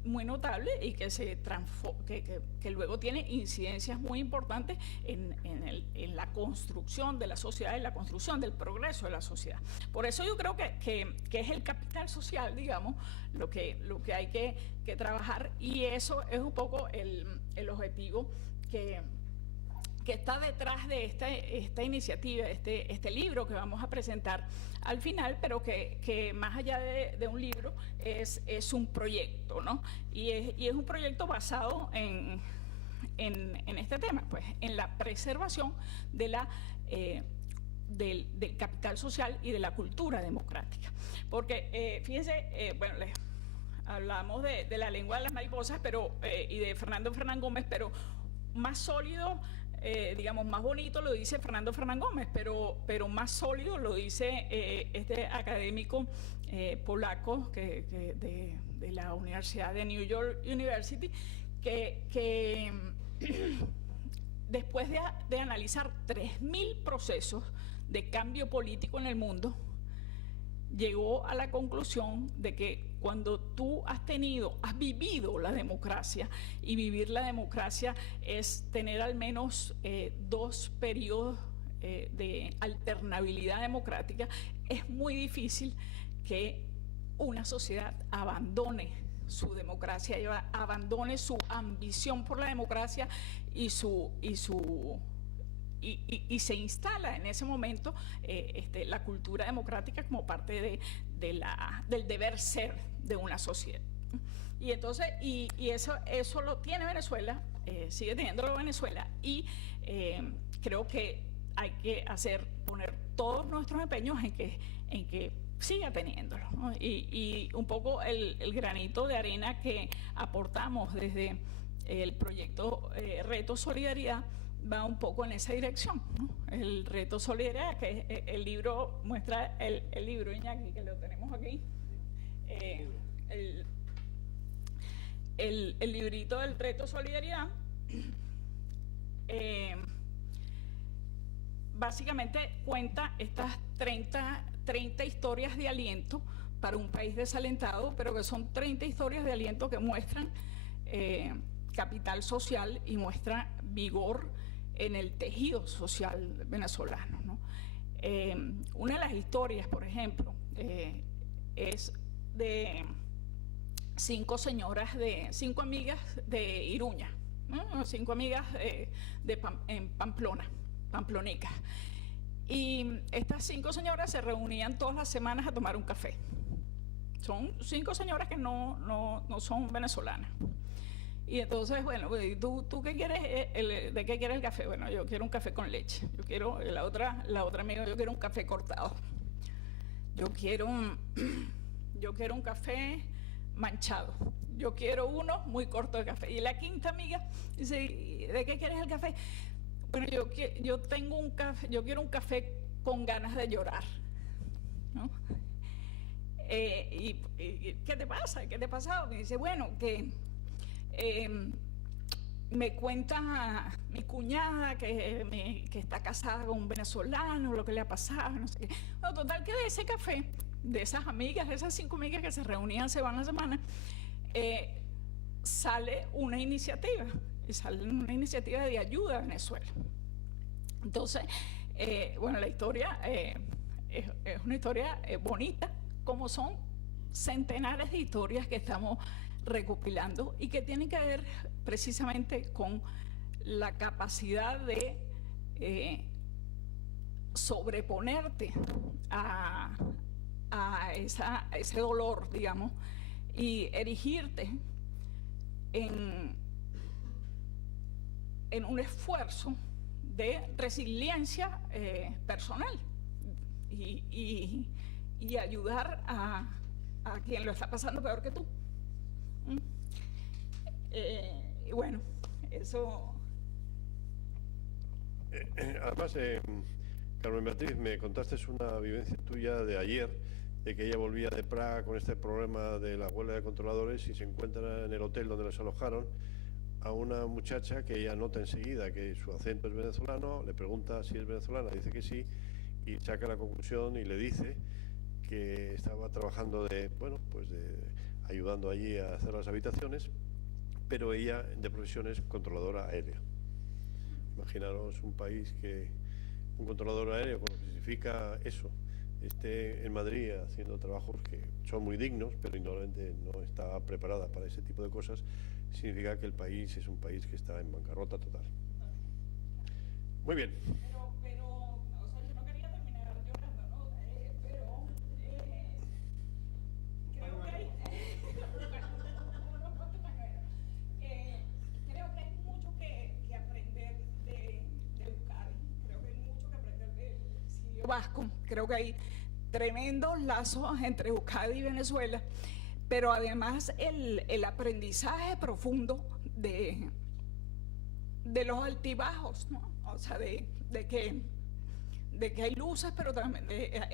muy notable y que luego tiene incidencias muy importantes en la construcción de la sociedad y la construcción del progreso de la sociedad. Por eso yo creo que es el capital social, digamos, lo que hay que trabajar, y eso es un poco el objetivo que está detrás de esta iniciativa, este libro que vamos a presentar al final, pero que más allá de un libro es un proyecto, ¿no? Y es un proyecto basado en este tema, pues, en la preservación del capital social y de la cultura democrática. Porque, fíjense, bueno, hablamos de la lengua de las mariposas, y de Fernando Fernán Gómez, pero más sólido, digamos, más bonito lo dice Fernando Fernán Gómez, pero más sólido lo dice este académico polaco de la Universidad de New York University, que después de analizar 3.000 procesos de cambio político en el mundo, llegó a la conclusión de que cuando tú has vivido la democracia, y vivir la democracia es tener al menos 2 periodos de alternabilidad democrática, es muy difícil que una sociedad abandone su democracia, abandone su ambición por la democracia y se instala en ese momento la cultura democrática como parte del deber ser de una sociedad. Y entonces, y eso lo tiene Venezuela, sigue teniéndolo Venezuela, y creo que hay que poner todos nuestros empeños en que siga teniéndolo, ¿no? Y un poco el granito de arena que aportamos desde el proyecto Reto Solidaridad va un poco en esa dirección, ¿no? El Reto Solidaridad, que el libro muestra, el libro, Iñaki, que lo tenemos aquí, el librito del Reto Solidaridad, básicamente cuenta estas 30 historias de aliento para un país desalentado, pero que son 30 historias de aliento que muestran capital social y muestran vigor en el tejido social venezolano, ¿no? Una de las historias, por ejemplo, es de 5 amigas de Iruña, ¿no? 5 amigas en Pamplonicas. Y estas 5 señoras se reunían todas las semanas a tomar un café. Son 5 señoras que no son venezolanas. Y entonces, bueno, ¿tú qué quieres? ¿De qué quieres el café? Bueno, yo quiero un café con leche. Yo quiero, la otra amiga, yo quiero un café cortado. Yo quiero un café manchado. Yo quiero uno muy corto de café. Y la quinta amiga dice, ¿de qué quieres el café? Bueno, yo tengo un café, yo quiero un café con ganas de llorar, ¿no? ¿Qué te pasa? ¿Qué te ha pasado? Me dice, bueno, que me cuenta mi cuñada que está casada con un venezolano, lo que le ha pasado, no sé qué. Bueno, total que de ese café, de esas amigas, de esas 5 amigas que se reunían, se van a la semana, sale una iniciativa, de ayuda a Venezuela. Entonces, bueno, la historia es una historia bonita, como son centenares de historias que estamos recopilando y que tienen que ver precisamente con la capacidad de sobreponerte a ese dolor, digamos, y erigirte en un esfuerzo de resiliencia personal y ayudar a quien lo está pasando peor que tú. Y bueno, eso... Además, Carmen Beatriz, me contaste una vivencia tuya de ayer, de que ella volvía de Praga con este problema de la huelga de controladores y se encuentra en el hotel donde los alojaron a una muchacha que ella nota enseguida que su acento es venezolano, le pregunta si es venezolana, dice que sí, y saca la conclusión y le dice que estaba trabajando ayudando allí a hacer las habitaciones, pero ella de profesión es controladora aérea. Imaginaros un país que un controlador aéreo, con lo que significa eso, esté en Madrid haciendo trabajos que son muy dignos, pero indudablemente no está preparada para ese tipo de cosas, significa que el país es un país que está en bancarrota total. Muy bien. Pero, o sea, yo no quería terminar llorando, ¿no? Pero creo que hay... creo que hay mucho que aprender de Euskadi. Creo que hay mucho que aprender del exilio vasco. Creo que hay tremendos lazos entre Euskadi y Venezuela, pero además el aprendizaje profundo de los altibajos, ¿no? O sea, de que hay luces, pero también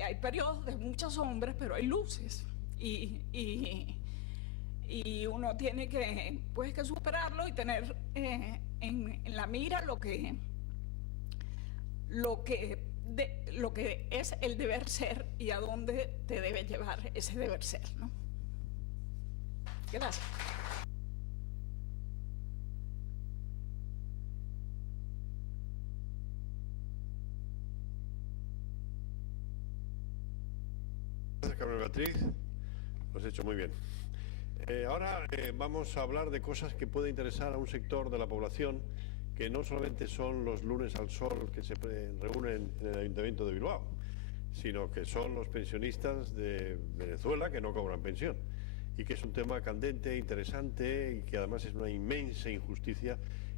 hay periodos de muchas sombras, pero hay luces. Y uno tiene que superarlo y tener en la mira lo que es el deber ser y a dónde te debe llevar ese deber ser, ¿no? Gracias. Gracias, Carmen Beatriz. Lo has hecho muy bien. Ahora vamos a hablar de cosas que pueden interesar a un sector de la población que no solamente son los lunes al sol que se reúnen en el Ayuntamiento de Bilbao, sino que son los pensionistas de Venezuela que no cobran pensión, y que es un tema candente, interesante, y que además es una inmensa injusticia,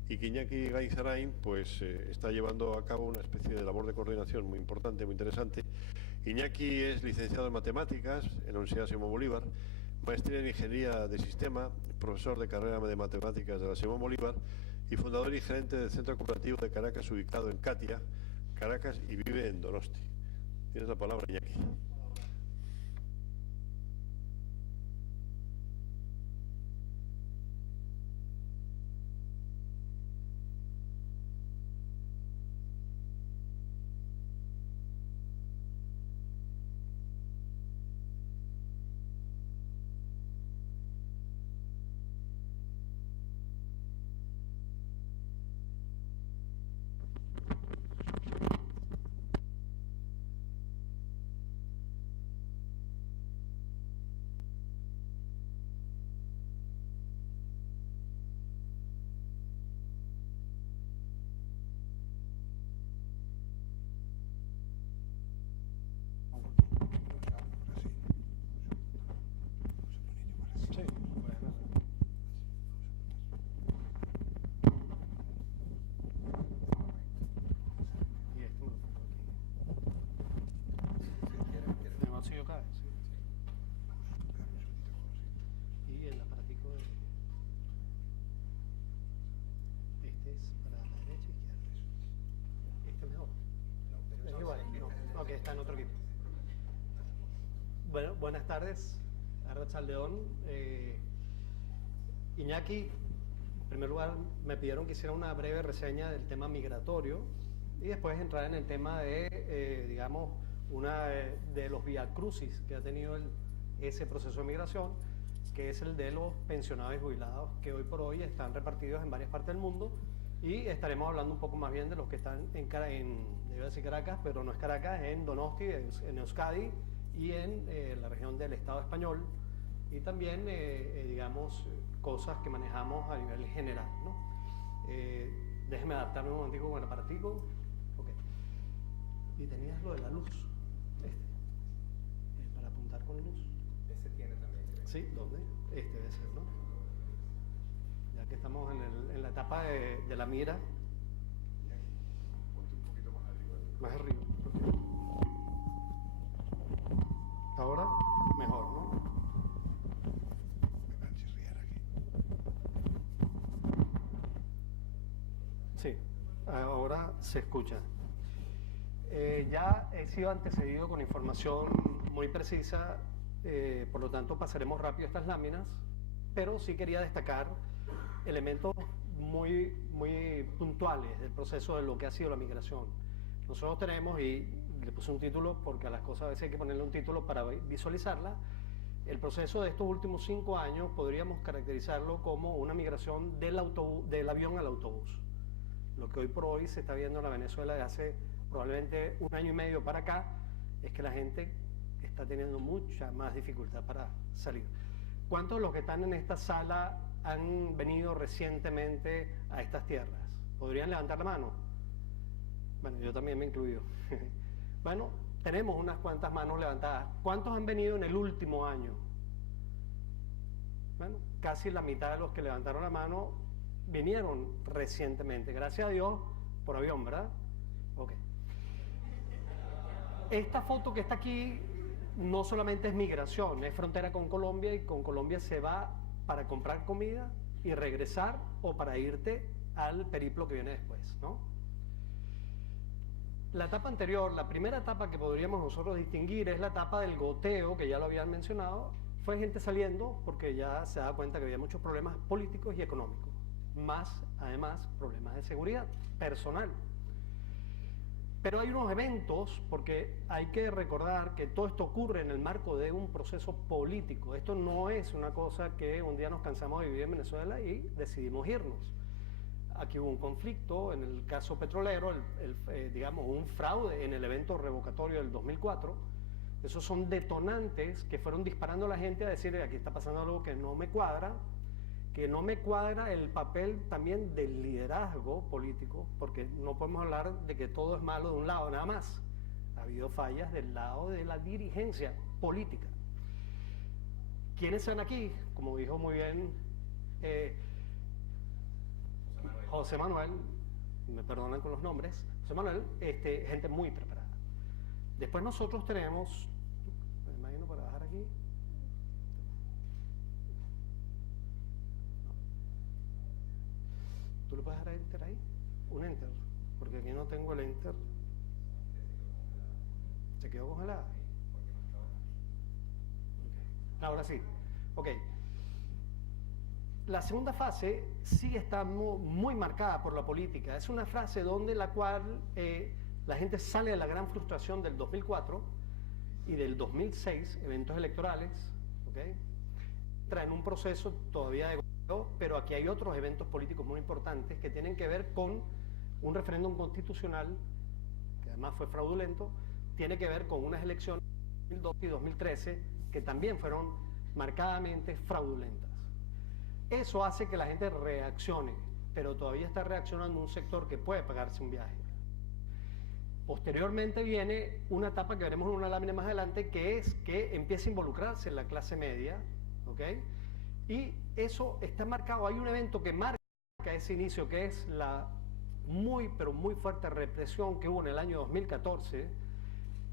y que Iñaki Gaizarain pues está llevando a cabo una especie de labor de coordinación muy importante, muy interesante. Iñaki es licenciado en Matemáticas en la Universidad Simón Bolívar, maestría en Ingeniería de Sistema, profesor de carrera de Matemáticas de la Simón Bolívar y fundador y gerente del Centro Cooperativo de Caracas, ubicado en Catia, Caracas, y vive en Donosti. Tienes la palabra, Iñaki. Está en otro equipo. Bueno, buenas tardes, Arratsaldeon. Iñaki, En primer lugar, me pidieron que hiciera una breve reseña del tema migratorio y después entrar en el tema de, digamos, de los viacrucis que ha tenido ese proceso de migración, que es el de los pensionados y jubilados, que hoy por hoy están repartidos en varias partes del mundo, y estaremos hablando un poco más bien de los que están iba a decir Caracas, pero no es Caracas, en Donosti, en Euskadi y en la región del Estado español, y también, digamos, cosas que manejamos a nivel general, ¿no? Déjeme adaptarme un momentico con el aparatico. Okay. Y tenías lo de la luz, para apuntar con luz. Ese tiene también. Sí, ¿dónde? Debe ser, ¿no? Ya que estamos en la etapa de la mira. Ponte un poquito más arriba. Más arriba. Okay. Ahora, mejor, ¿no? Me va a chirriar aquí. Sí, ahora se escucha. Ya he sido antecedido con información muy precisa, por lo tanto pasaremos rápido estas láminas, pero sí quería destacar elementos muy puntuales del proceso de lo que ha sido la migración. Nosotros tenemos, y le puse un título porque a las cosas a veces hay que ponerle un título para visualizarla, el proceso de estos últimos 5 años podríamos caracterizarlo como una migración del avión al autobús. Lo que hoy por hoy se está viendo en la Venezuela de hace probablemente 1 año y medio para acá, es que la gente está teniendo mucha más dificultad para salir. ¿Cuántos de los que están en esta sala han venido recientemente a estas tierras? ¿Podrían levantar la mano? Bueno, yo también me incluyo. Bueno, tenemos unas cuantas manos levantadas. ¿Cuántos han venido en el último año? Bueno, casi la mitad de los que levantaron la mano vinieron recientemente, gracias a Dios, por avión, ¿verdad? Ok. Esta foto que está aquí no solamente es migración, es frontera con Colombia, y con Colombia se va para comprar comida y regresar, o para irte al periplo que viene después, ¿no? La etapa anterior, la primera etapa que podríamos nosotros distinguir, es la etapa del goteo, que ya lo habían mencionado. Fue gente saliendo porque ya se da cuenta que había muchos problemas políticos y económicos, más además problemas de seguridad personal. Pero hay unos eventos, porque hay que recordar que todo esto ocurre en el marco de un proceso político. Esto no es una cosa que un día nos cansamos de vivir en Venezuela y decidimos irnos. Aquí hubo un conflicto, en el caso petrolero, digamos, un fraude en el evento revocatorio del 2004. Esos son detonantes que fueron disparando a la gente a decir, aquí está pasando algo que no me cuadra el papel también del liderazgo político, porque no podemos hablar de que todo es malo de un lado nada más. Ha habido fallas del lado de la dirigencia política. ¿Quiénes están aquí? Como dijo muy bien José Manuel, me perdonan con los nombres, José Manuel, gente muy preparada. Después nosotros tenemos, me imagino para bajar aquí, ¿tú le puedes dar enter ahí? Un enter, porque aquí no tengo el enter. ¿Se quedó congelada? Okay. Ahora sí, ok. La segunda fase sí está muy marcada por la política. Es una fase donde la cual la gente sale de la gran frustración del 2004 y del 2006, eventos electorales, ¿okay? Entra en un proceso todavía de gobierno, pero aquí hay otros eventos políticos muy importantes que tienen que ver con un referéndum constitucional, que además fue fraudulento, tiene que ver con unas elecciones de 2012 y 2013 que también fueron marcadamente fraudulentas. Eso hace que la gente reaccione, pero todavía está reaccionando un sector que puede pagarse un viaje. Posteriormente viene una etapa que veremos en una lámina más adelante, que es que empieza a involucrarse en la clase media, ¿ok? Y eso está marcado, hay un evento que marca ese inicio, que es la pero muy fuerte represión que hubo en el año 2014,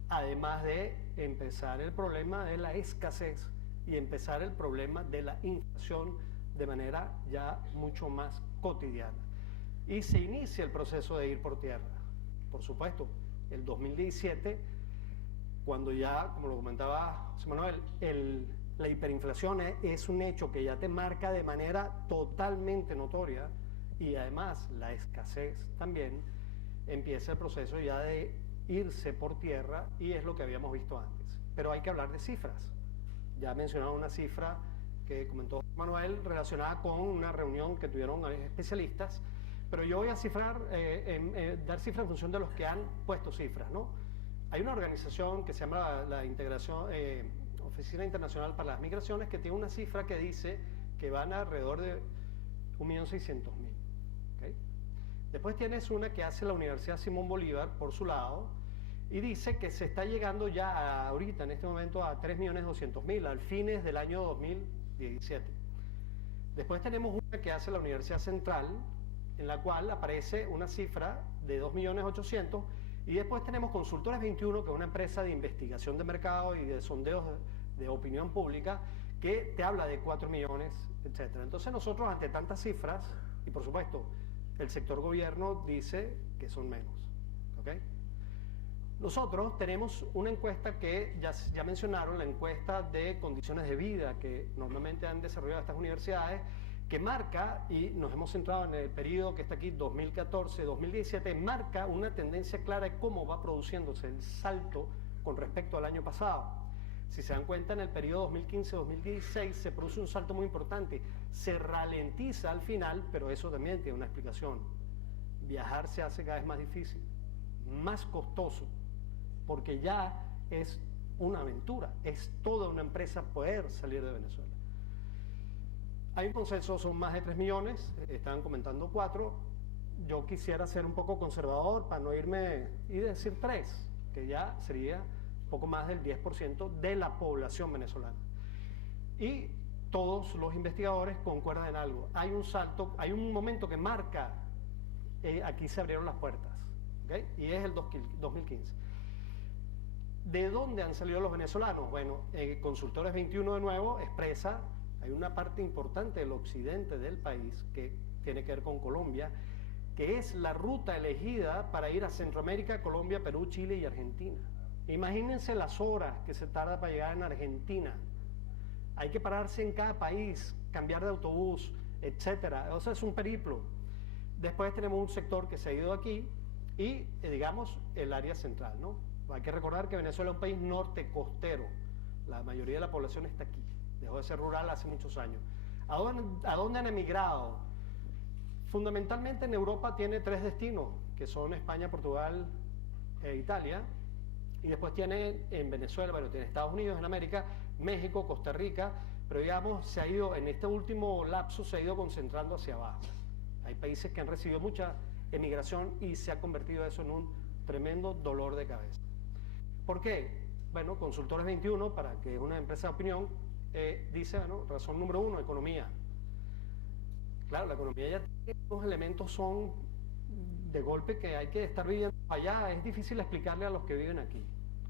además de empezar el problema de la escasez y empezar el problema de la inflación de manera ya mucho más cotidiana. Y se inicia el proceso de ir por tierra. Por supuesto, el 2017, cuando ya, como lo comentaba José Manuel, la hiperinflación es un hecho que ya te marca de manera totalmente notoria, y además la escasez también, empieza el proceso ya de irse por tierra, y es lo que habíamos visto antes. Pero hay que hablar de cifras. Ya mencionaba una cifra que comentó Manuel relacionada con una reunión que tuvieron especialistas, pero yo voy a dar cifras en función de los que han puesto cifras, ¿no? Hay una organización que se llama la Oficina Internacional para las Migraciones, que tiene una cifra que dice que van alrededor de 1.600.000. ¿Okay? Después tienes una que hace la Universidad Simón Bolívar por su lado, y dice que se está llegando ya ahorita, en este momento, a 3.200.000 al fines del año 2017. Después tenemos una que hace la Universidad Central, en la cual aparece una cifra de 2.800.000, y después tenemos Consultores 21, que es una empresa de investigación de mercado y de sondeos de opinión pública, que te habla de 4 millones, etc. Entonces nosotros, ante tantas cifras, y por supuesto el sector gobierno dice que son menos, ¿ok? Nosotros tenemos una encuesta que ya mencionaron, la encuesta de condiciones de vida que normalmente han desarrollado estas universidades, que marca, y nos hemos centrado en el periodo que está aquí, 2014-2017, marca una tendencia clara de cómo va produciéndose el salto con respecto al año pasado. Si se dan cuenta, en el periodo 2015-2016 se produce un salto muy importante, se ralentiza al final, pero eso también tiene una explicación. Viajar se hace cada vez más difícil, más costoso, porque ya es una aventura, es toda una empresa poder salir de Venezuela. Hay un consenso, son más de 3 millones, estaban comentando 4. Yo quisiera ser un poco conservador para no irme y decir 3, que ya sería poco más del 10% de la población venezolana. Y todos los investigadores concuerdan en algo. Hay un salto, hay un momento que marca, aquí se abrieron las puertas, ¿okay? Y es el 2015. ¿De dónde han salido los venezolanos? Bueno, Consultores 21 de nuevo expresa, hay una parte importante del occidente del país que tiene que ver con Colombia, que es la ruta elegida para ir a Centroamérica, Colombia, Perú, Chile y Argentina. Imagínense las horas que se tarda para llegar en Argentina. Hay que pararse en cada país, cambiar de autobús, etcétera. O sea, es un periplo. Después tenemos un sector que se ha ido aquí y, digamos, el área central, ¿no? Hay que recordar que Venezuela es un país norte costero. La mayoría de la población está aquí. Dejó de ser rural hace muchos años. ¿A dónde han emigrado? Fundamentalmente en Europa tiene 3 destinos, que son España, Portugal e Italia. Y después tiene en Venezuela, bueno, tiene Estados Unidos en América, México, Costa Rica, pero digamos, se ha ido, en este último lapso, se ha ido concentrando hacia abajo. Hay países que han recibido mucha emigración y se ha convertido eso en un tremendo dolor de cabeza. ¿Por qué? Bueno, Consultores 21, para que es una empresa de opinión, dice, bueno, razón número 1, economía. Claro, la economía ya tiene unos elementos, son de golpe que hay que estar viviendo allá. Es difícil explicarle a los que viven aquí,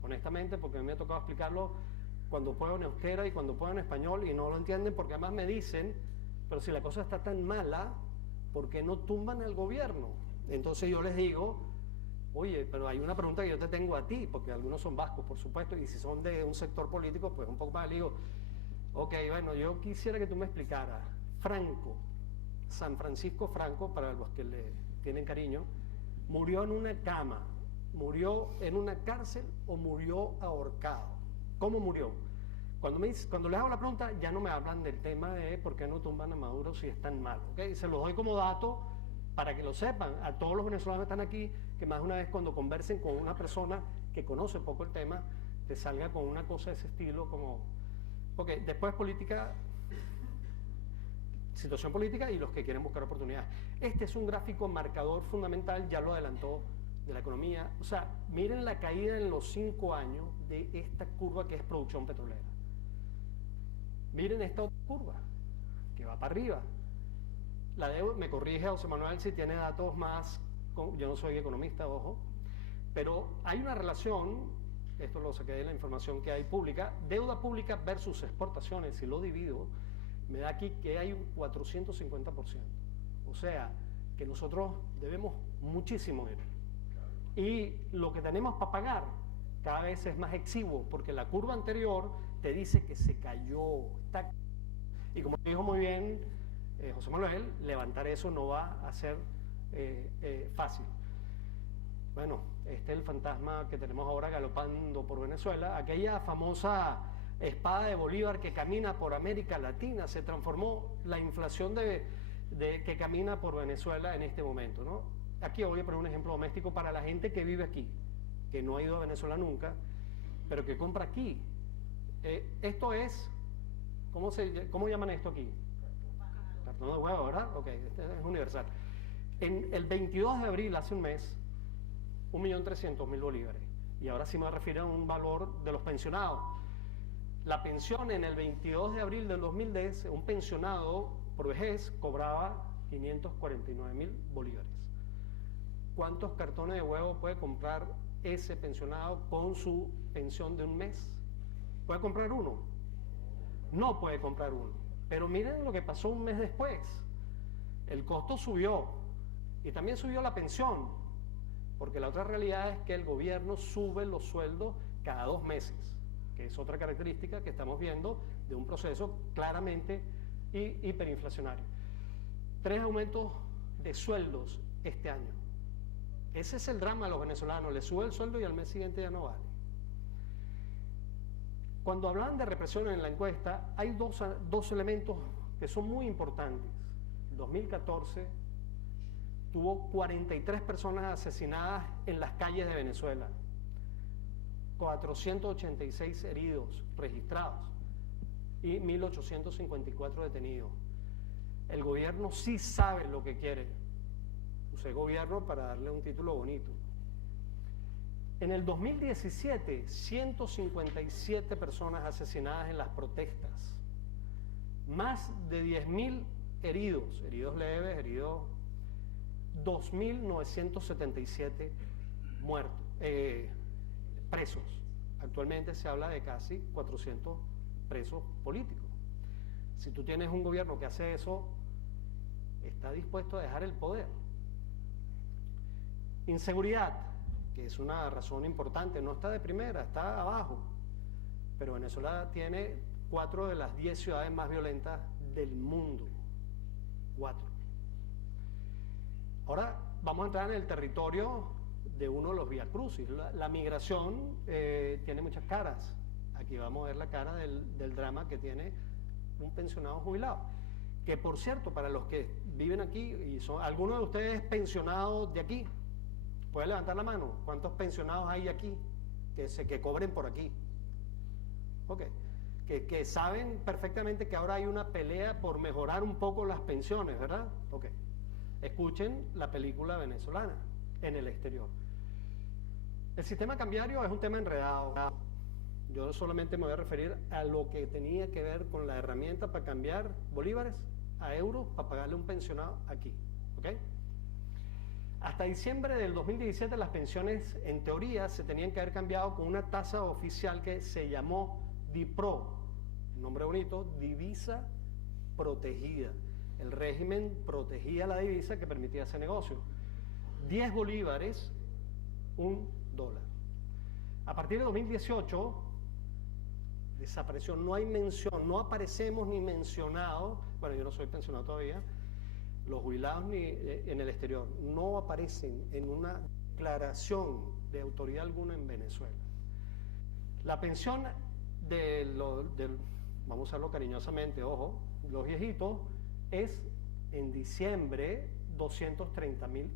honestamente, porque a mí me ha tocado explicarlo cuando puedo en euskera y cuando puedo en español y no lo entienden, porque además me dicen, pero si la cosa está tan mala, ¿por qué no tumban al gobierno? Entonces yo les digo, oye, pero hay una pregunta que yo te tengo a ti, porque algunos son vascos, por supuesto, y si son de un sector político, pues un poco más, le digo, ok, bueno, yo quisiera que tú me explicaras, Franco, San Francisco Franco, para los que le tienen cariño, ¿murió en una cama, murió en una cárcel o murió ahorcado? ¿Cómo murió? Cuando les hago la pregunta, ya no me hablan del tema de por qué no tumban a Maduro si es tan malo, ¿okay? Se los doy como dato para que lo sepan, a todos los venezolanos que están aquí, que más de una vez cuando conversen con una persona que conoce poco el tema, te salga con una cosa de ese estilo como... Ok, después política, situación política y los que quieren buscar oportunidades. Este es un gráfico marcador fundamental, ya lo adelantó, de la economía. O sea, miren la caída en los 5 años de esta curva que es producción petrolera. Miren esta otra curva, que va para arriba. La deuda, me corrige José Manuel si tiene datos más, yo no soy economista, ojo, pero hay una relación, esto lo saqué de la información que hay pública, deuda pública versus exportaciones, si lo divido, me da aquí que hay un 450%. O sea, que nosotros debemos muchísimo dinero. Y lo que tenemos para pagar cada vez es más exiguo, porque la curva anterior te dice que se cayó. Y como dijo muy bien José Manuel, levantar eso no va a ser fácil. Bueno, este es el fantasma que tenemos ahora galopando por Venezuela. Aquella famosa espada de Bolívar que camina por América Latina, se transformó la inflación que camina por Venezuela en este momento, ¿no? Aquí voy a poner un ejemplo doméstico para la gente que vive aquí, que no ha ido a Venezuela nunca, pero que compra aquí. Esto es, ¿cómo llaman esto aquí? Cartón de huevo, ¿verdad? Ok, este es universal. En el 22 de abril, hace un mes, 1.300.000 bolívares. Y ahora sí me refiero a un valor de los pensionados. La pensión en el 22 de abril del 2010, un pensionado por vejez cobraba 549.000 bolívares. ¿Cuántos cartones de huevo puede comprar ese pensionado con su pensión de un mes? ¿Puede comprar uno? No puede comprar uno. Pero miren lo que pasó un mes después. El costo subió y también subió la pensión, porque la otra realidad es que el gobierno sube los sueldos cada 2 meses, que es otra característica que estamos viendo de un proceso claramente hiperinflacionario. 3 aumentos de sueldos este año. Ese es el drama de los venezolanos, les sube el sueldo y al mes siguiente ya no vale. Cuando hablan de represión en la encuesta, hay dos elementos que son muy importantes. En 2014 tuvo 43 personas asesinadas en las calles de Venezuela, 486 heridos registrados y 1.854 detenidos. El gobierno sí sabe lo que quiere. Usé gobierno para darle un título bonito. En el 2017, 157 personas asesinadas en las protestas, más de 10.000 heridos leves, heridos 2.977 muertos, presos. Actualmente se habla de casi 400 presos políticos. Si tú tienes un gobierno que hace eso, está dispuesto a dejar el poder. Inseguridad, que es una razón importante, no está de primera, está abajo. Pero Venezuela tiene 4 de las 10 ciudades más violentas del mundo. 4. Ahora vamos a entrar en el territorio de uno de los viacrucis. La migración tiene muchas caras. Aquí vamos a ver la cara del drama que tiene un pensionado jubilado. Que por cierto, para los que viven aquí, y son algunos de ustedes pensionados de aquí, ¿puede levantar la mano? ¿Cuántos pensionados hay aquí que cobren por aquí? Ok. Que saben perfectamente que ahora hay una pelea por mejorar un poco las pensiones, ¿verdad? Ok. Escuchen la película venezolana en el exterior. El sistema cambiario es un tema enredado. Yo solamente me voy a referir a lo que tenía que ver con la herramienta para cambiar bolívares a euros para pagarle a un pensionado aquí. ¿Ok? Hasta diciembre del 2017 las pensiones en teoría se tenían que haber cambiado con una tasa oficial que se llamó DIPRO, nombre bonito, divisa protegida. El régimen protegía la divisa que permitía ese negocio. 10 bolívares, $1. A partir de 2018 desapareció, no hay mención, no aparecemos ni mencionados, bueno, yo no soy pensionado todavía, los jubilados ni en el exterior, no aparecen en una declaración de autoridad alguna en Venezuela. La pensión vamos a usarlo cariñosamente, ojo, los viejitos, es en diciembre 230.000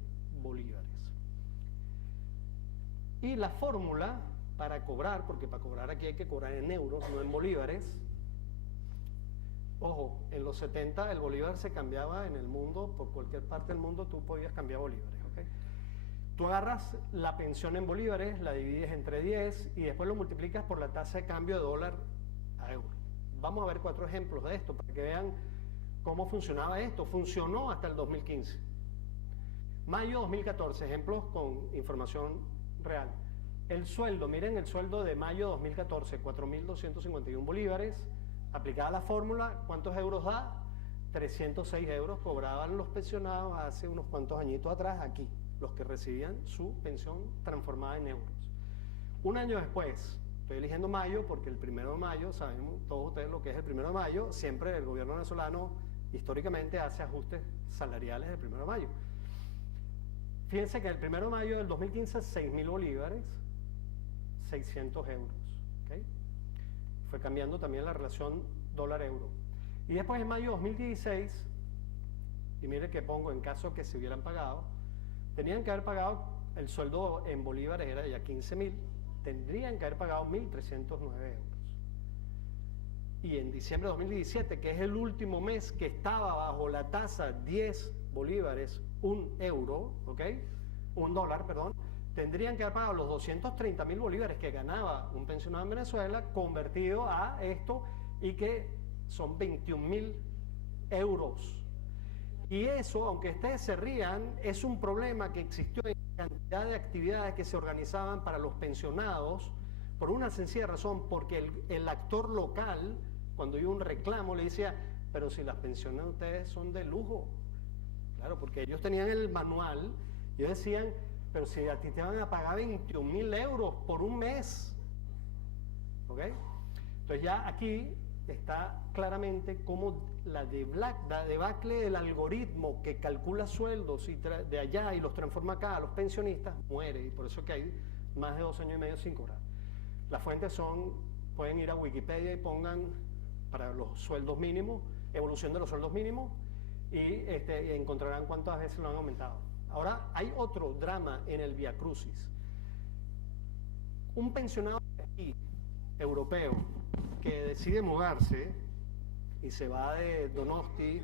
bolívares. Y la fórmula para cobrar, porque para cobrar aquí hay que cobrar en euros, no en bolívares. Ojo, en los 70 el bolívar se cambiaba en el mundo, por cualquier parte del mundo tú podías cambiar bolívares, ¿ok? Tú agarras la pensión en bolívares, la divides entre 10 y después lo multiplicas por la tasa de cambio de dólar a euro. Vamos a ver 4 ejemplos de esto para que vean cómo funcionaba esto. Funcionó hasta el 2015. Mayo 2014, ejemplos con información real. El sueldo, miren el sueldo de mayo 2014, 4.251 bolívares. Aplicada la fórmula, ¿cuántos euros da? 306 euros cobraban los pensionados hace unos cuantos añitos atrás aquí, los que recibían su pensión transformada en euros. Un año después, estoy eligiendo mayo porque el 1 de mayo, sabemos todos ustedes lo que es el 1 de mayo, siempre el gobierno venezolano históricamente hace ajustes salariales el 1 de mayo. Fíjense que el 1 de mayo del 2015, 6.000 bolívares, 600 euros. ¿Okay? Fue cambiando también la relación dólar-euro. Y después en mayo de 2016, y mire que pongo en caso que se hubieran pagado, tenían que haber pagado, el sueldo en bolívares era ya 15.000, tendrían que haber pagado 1.309 euros. Y en diciembre de 2017, que es el último mes que estaba bajo la tasa 10 bolívares, 1 euro, ¿ok? $1, perdón, tendrían que haber pagado los 230.000 bolívares que ganaba un pensionado en Venezuela, convertido a esto, y que son 21.000 euros. Y eso, aunque ustedes se rían, es un problema que existió en cantidad de actividades que se organizaban para los pensionados, por una sencilla razón, porque el actor local, cuando iba un reclamo, le decía, pero si las pensiones de ustedes son de lujo. Claro, porque ellos tenían el manual, y ellos decían, pero si a ti te van a pagar 21.000 euros por un mes. ¿Ok? Entonces ya aquí está claramente cómo la debacle del algoritmo que calcula sueldos de allá y los transforma acá a los pensionistas, muere, y por eso que hay más de 2 años y medio sin cobrar. Las fuentes son, pueden ir a Wikipedia y pongan para los sueldos mínimos, evolución de los sueldos mínimos, y encontrarán cuántas veces lo han aumentado. Ahora, hay otro drama en el Via Crucis. Un pensionado aquí, europeo, que decide mudarse y se va de Donosti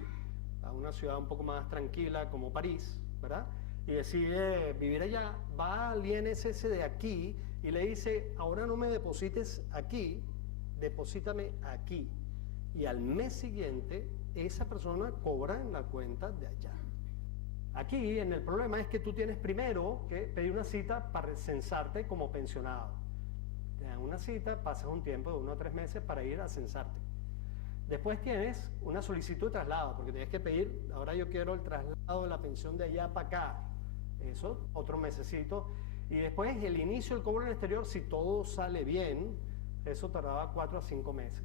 a una ciudad un poco más tranquila como París, ¿verdad? Y decide vivir allá, va al INSS de aquí y le dice, ahora no me deposites aquí, deposítame aquí. Y al mes siguiente, esa persona cobra en la cuenta de allá. Aquí, el problema es que tú tienes primero que pedir una cita para censarte como pensionado. Te dan una cita, pasas un tiempo de 1 a 3 meses para ir a censarte. Después tienes una solicitud de traslado, porque tienes que pedir, ahora yo quiero el traslado de la pensión de allá para acá. Eso, otro mesecito. Y después el inicio del cobro en el exterior, si todo sale bien, eso tardaba 4 a 5 meses.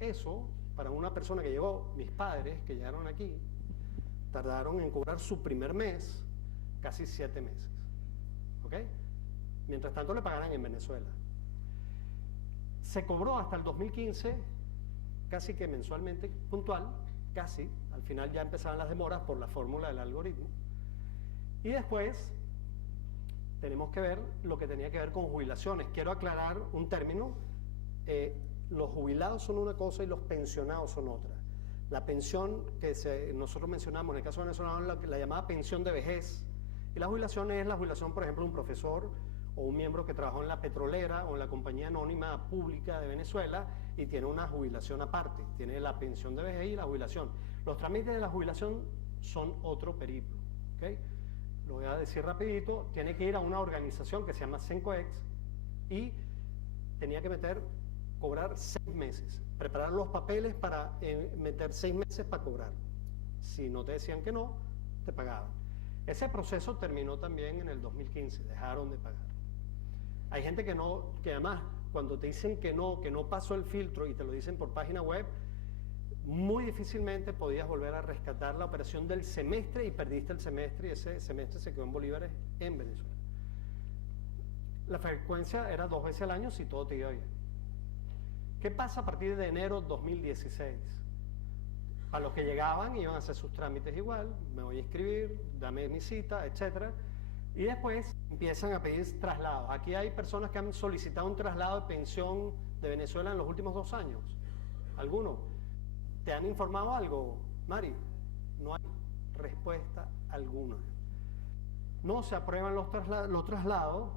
Eso, para una persona que llegó, mis padres que llegaron aquí, tardaron en cobrar su primer mes casi 7 meses. ¿Ok? Mientras tanto le pagaran en Venezuela. Se cobró hasta el 2015, casi que mensualmente, puntual, casi. Al final ya empezaban las demoras por la fórmula del algoritmo. Y después tenemos que ver lo que tenía que ver con jubilaciones. Quiero aclarar un término. Los jubilados son una cosa y los pensionados son otra. La pensión que nosotros mencionamos en el caso venezolano es la llamada pensión de vejez. Y la jubilación es la jubilación, por ejemplo, de un profesor o un miembro que trabajó en la petrolera o en la compañía anónima pública de Venezuela y tiene una jubilación aparte. Tiene la pensión de vejez y la jubilación. Los trámites de la jubilación son otro periplo. ¿Okay? Lo voy a decir rapidito. Tiene que ir a una organización que se llama Sencoex y tenía que cobrar 6 meses. Preparar los papeles para meter 6 meses para cobrar. Si no te decían que no, te pagaban. Ese proceso terminó también en el 2015, dejaron de pagar. Hay gente que además, cuando te dicen que no pasó el filtro y te lo dicen por página web, muy difícilmente podías volver a rescatar la operación del semestre y perdiste el semestre y ese semestre se quedó en bolívares en Venezuela. La frecuencia era 2 veces al año si todo te iba bien. ¿Qué pasa a partir de enero 2016? A los que llegaban iban a hacer sus trámites igual, me voy a inscribir, dame mi cita, etc. Y después empiezan a pedir traslados. Aquí hay personas que han solicitado un traslado de pensión de Venezuela en los últimos 2 años. ¿Alguno? ¿Te han informado algo, Mari? No hay respuesta alguna. No se aprueban los traslados.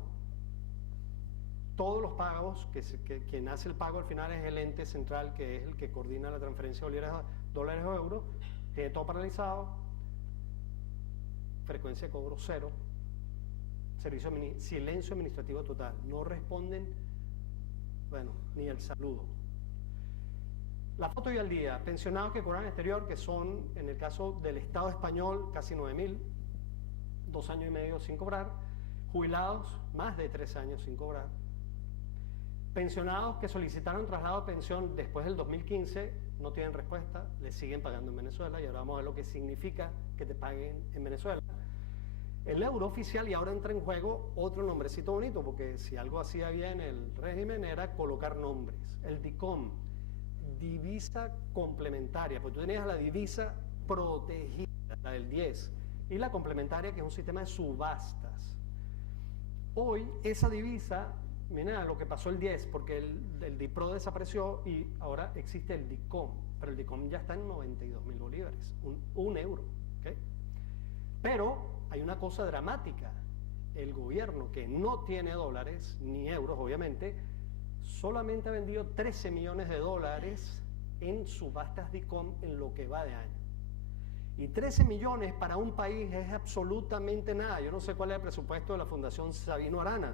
Todos los pagos, quien hace el pago al final es el ente central, que es el que coordina la transferencia de dólares o euros, tiene todo paralizado, frecuencia de cobro 0, silencio administrativo total, no responden, bueno, ni el saludo. La foto y al día, pensionados que cobran exterior, que son, en el caso del Estado español, casi 9.000, 2 años y medio sin cobrar. jubilados más de 3 años sin cobrar, pensionados que solicitaron traslado de pensión después del 2015, no tienen respuesta, les siguen pagando en Venezuela, y ahora vamos a ver lo que significa que te paguen en Venezuela. El euro oficial, y ahora entra en juego otro nombrecito bonito, porque si algo hacía bien el régimen era colocar nombres. El DICOM, divisa complementaria, porque tú tenías la divisa protegida, la del 10, y la complementaria, que es un sistema de subastas. Hoy esa divisa, mira lo que pasó el 10, porque el DIPRO desapareció y ahora existe el DICOM, pero el DICOM ya está en 92.000 bolívares, un euro, ¿okay? Pero hay una cosa dramática: el gobierno, que no tiene dólares ni euros obviamente, solamente ha vendido 13 millones de dólares en subastas DICOM en lo que va de año. Y 13 millones para un país es absolutamente nada. Yo no sé cuál es el presupuesto de la Fundación Sabino Arana,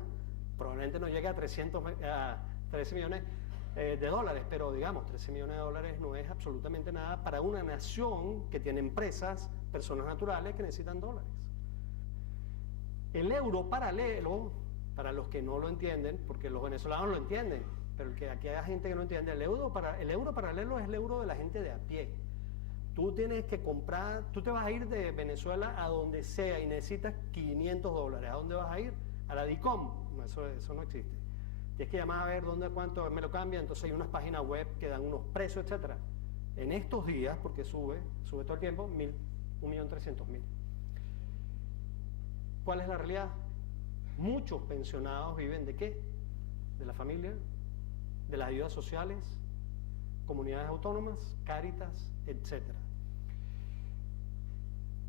probablemente no llega a 13 millones de dólares, pero digamos, 13 millones de dólares no es absolutamente nada para una nación que tiene empresas, personas naturales que necesitan dólares. El euro paralelo, para los que no lo entienden, porque los venezolanos lo entienden, pero que aquí hay gente que no entiende, el euro paralelo es el euro de la gente de a pie. Tú tienes que comprar, tú te vas a ir de Venezuela a donde sea y necesitas 500 dólares. ¿A dónde vas a ir? A la DICOM. No, eso no existe. Tienes que llamar a ver dónde, cuánto me lo cambia. Entonces hay unas páginas web que dan unos precios, etcétera. En estos días, porque sube todo el tiempo, 1.300.000. ¿Cuál es la realidad? Muchos pensionados viven ¿de qué? De la familia, de las ayudas sociales, comunidades autónomas, Cáritas, etcétera.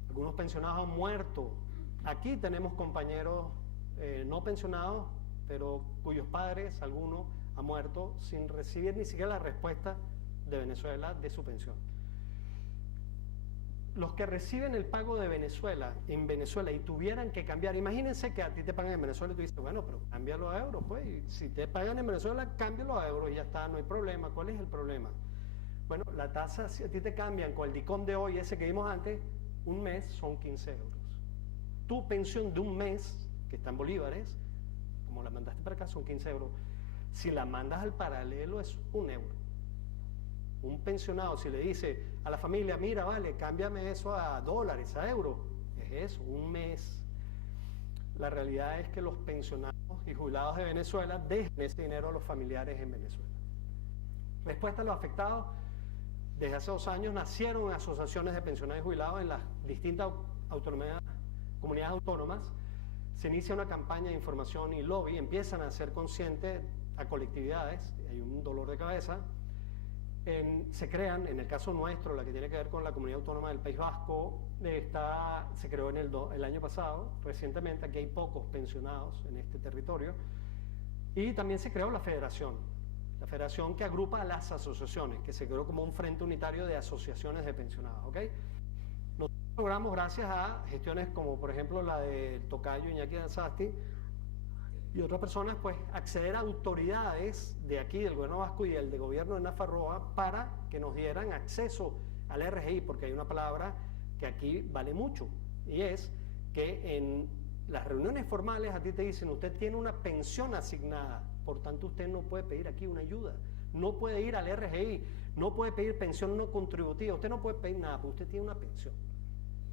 Algunos pensionados han muerto. Aquí tenemos compañeros no pensionados, pero cuyos padres, algunos, han muerto sin recibir ni siquiera la respuesta de Venezuela de su pensión. Los que reciben el pago de Venezuela en Venezuela y tuvieran que cambiar, imagínense que a ti te pagan en Venezuela y tú dices, bueno, pero cámbialo a euros, pues. Y si te pagan en Venezuela, cámbialo a euros y ya está, no hay problema. ¿Cuál es el problema? Bueno, la tasa, si a ti te cambian con el DICOM de hoy, ese que vimos antes, un mes son 15 euros. Tu pensión de un mes, que está en bolívares, como la mandaste para acá, son 15 euros. Si la mandas al paralelo, es 1 euro. Un pensionado, si le dice a la familia, mira, vale, cámbiame eso a dólares, a euros, es eso, un mes. La realidad es que los pensionados y jubilados de Venezuela dejan ese dinero a los familiares en Venezuela. Respuesta a los afectados: desde hace 2 años nacieron asociaciones de pensionados y jubilados en las distintas comunidades autónomas. Se inicia una campaña de información y lobby, empiezan a ser conscientes a colectividades, hay un dolor de cabeza. Se crean, en el caso nuestro, la que tiene que ver con la comunidad autónoma del País Vasco, se creó en el año pasado, recientemente. Aquí hay pocos pensionados en este territorio. Y también se creó la federación que agrupa a las asociaciones, que se creó como un frente unitario de asociaciones de pensionados, ¿ok? Nosotros logramos, gracias a gestiones como por ejemplo la del tocayo Iñaki Danzasti y otras personas, pues acceder a autoridades de aquí, del gobierno vasco y el de gobierno de Nafarroa, para que nos dieran acceso al RGI, porque hay una palabra que aquí vale mucho, y es que en las reuniones formales a ti te dicen, usted tiene una pensión asignada, por tanto usted no puede pedir aquí una ayuda, no puede ir al RGI, no puede pedir pensión no contributiva, usted no puede pedir nada, porque usted tiene una pensión.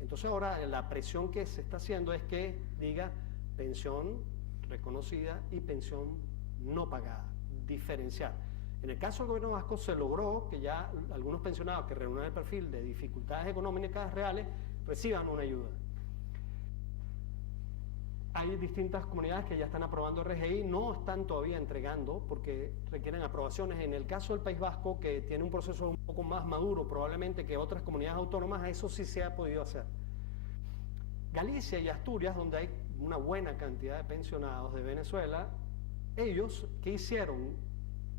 Entonces ahora la presión que se está haciendo es que diga pensión reconocida y pensión no pagada, diferenciar. En el caso del gobierno vasco se logró que ya algunos pensionados que reúnen el perfil de dificultades económicas reales reciban una ayuda. Hay distintas comunidades que ya están aprobando RGI, no están todavía entregando porque requieren aprobaciones. En el caso del País Vasco, que tiene un proceso un poco más maduro probablemente que otras comunidades autónomas, eso sí se ha podido hacer. Galicia y Asturias, donde hay una buena cantidad de pensionados de Venezuela, ellos, ¿qué hicieron?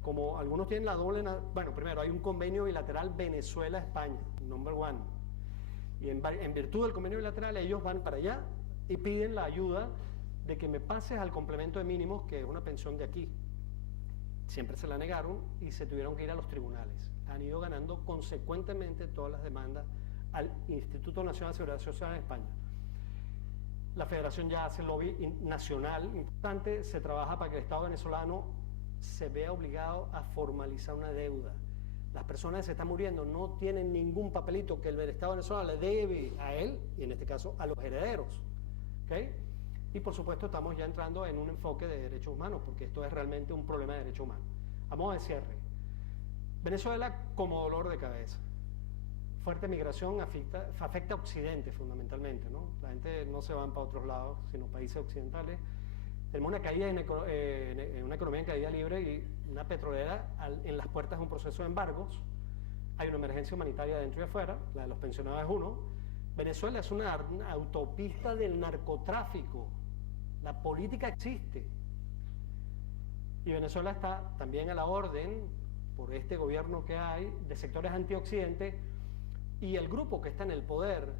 Como algunos tienen la doble, bueno, primero hay un convenio bilateral Venezuela-España, number one, y en virtud del convenio bilateral ellos van para allá y piden la ayuda de que me pases al complemento de mínimos, que es una pensión de aquí. Siempre se la negaron y se tuvieron que ir a los tribunales. Han ido ganando consecuentemente todas las demandas al Instituto Nacional de Seguridad Social en España. La federación ya hace lobby nacional importante, se trabaja para que el Estado venezolano se vea obligado a formalizar una deuda. Las personas que se están muriendo no tienen ningún papelito que el Estado venezolano le debe a él, y en este caso a los herederos. ¿Okay? Y por supuesto estamos ya entrando en un enfoque de derechos humanos, porque esto es realmente un problema de derechos humanos. Vamos a cierre. Venezuela como dolor de cabeza. Fuerte migración afecta a Occidente fundamentalmente, ¿no? La gente no se va para otros lados, sino países occidentales. Tenemos una caída en una economía en caída libre y una petrolera en las puertas de un proceso de embargos. Hay una emergencia humanitaria dentro y afuera, la de los pensionados es uno. Venezuela es una autopista del narcotráfico. La política existe. Y Venezuela está también a la orden, por este gobierno que hay, de sectores antioccidentes, y el grupo que está en el poder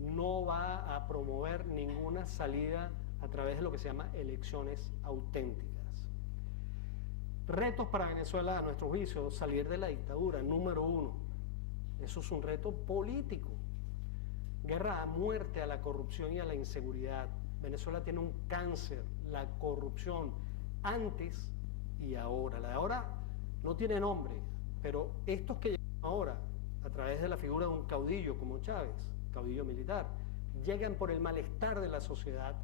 no va a promover ninguna salida a través de lo que se llama elecciones auténticas. Retos para Venezuela, a nuestro juicio, salir de la dictadura, número 1. Eso es un reto político. Guerra a muerte a la corrupción y a la inseguridad. Venezuela tiene un cáncer, la corrupción, antes y ahora. La de ahora no tiene nombre, pero estos que llegan ahora, a través de la figura de un caudillo como Chávez, caudillo militar, llegan por el malestar de la sociedad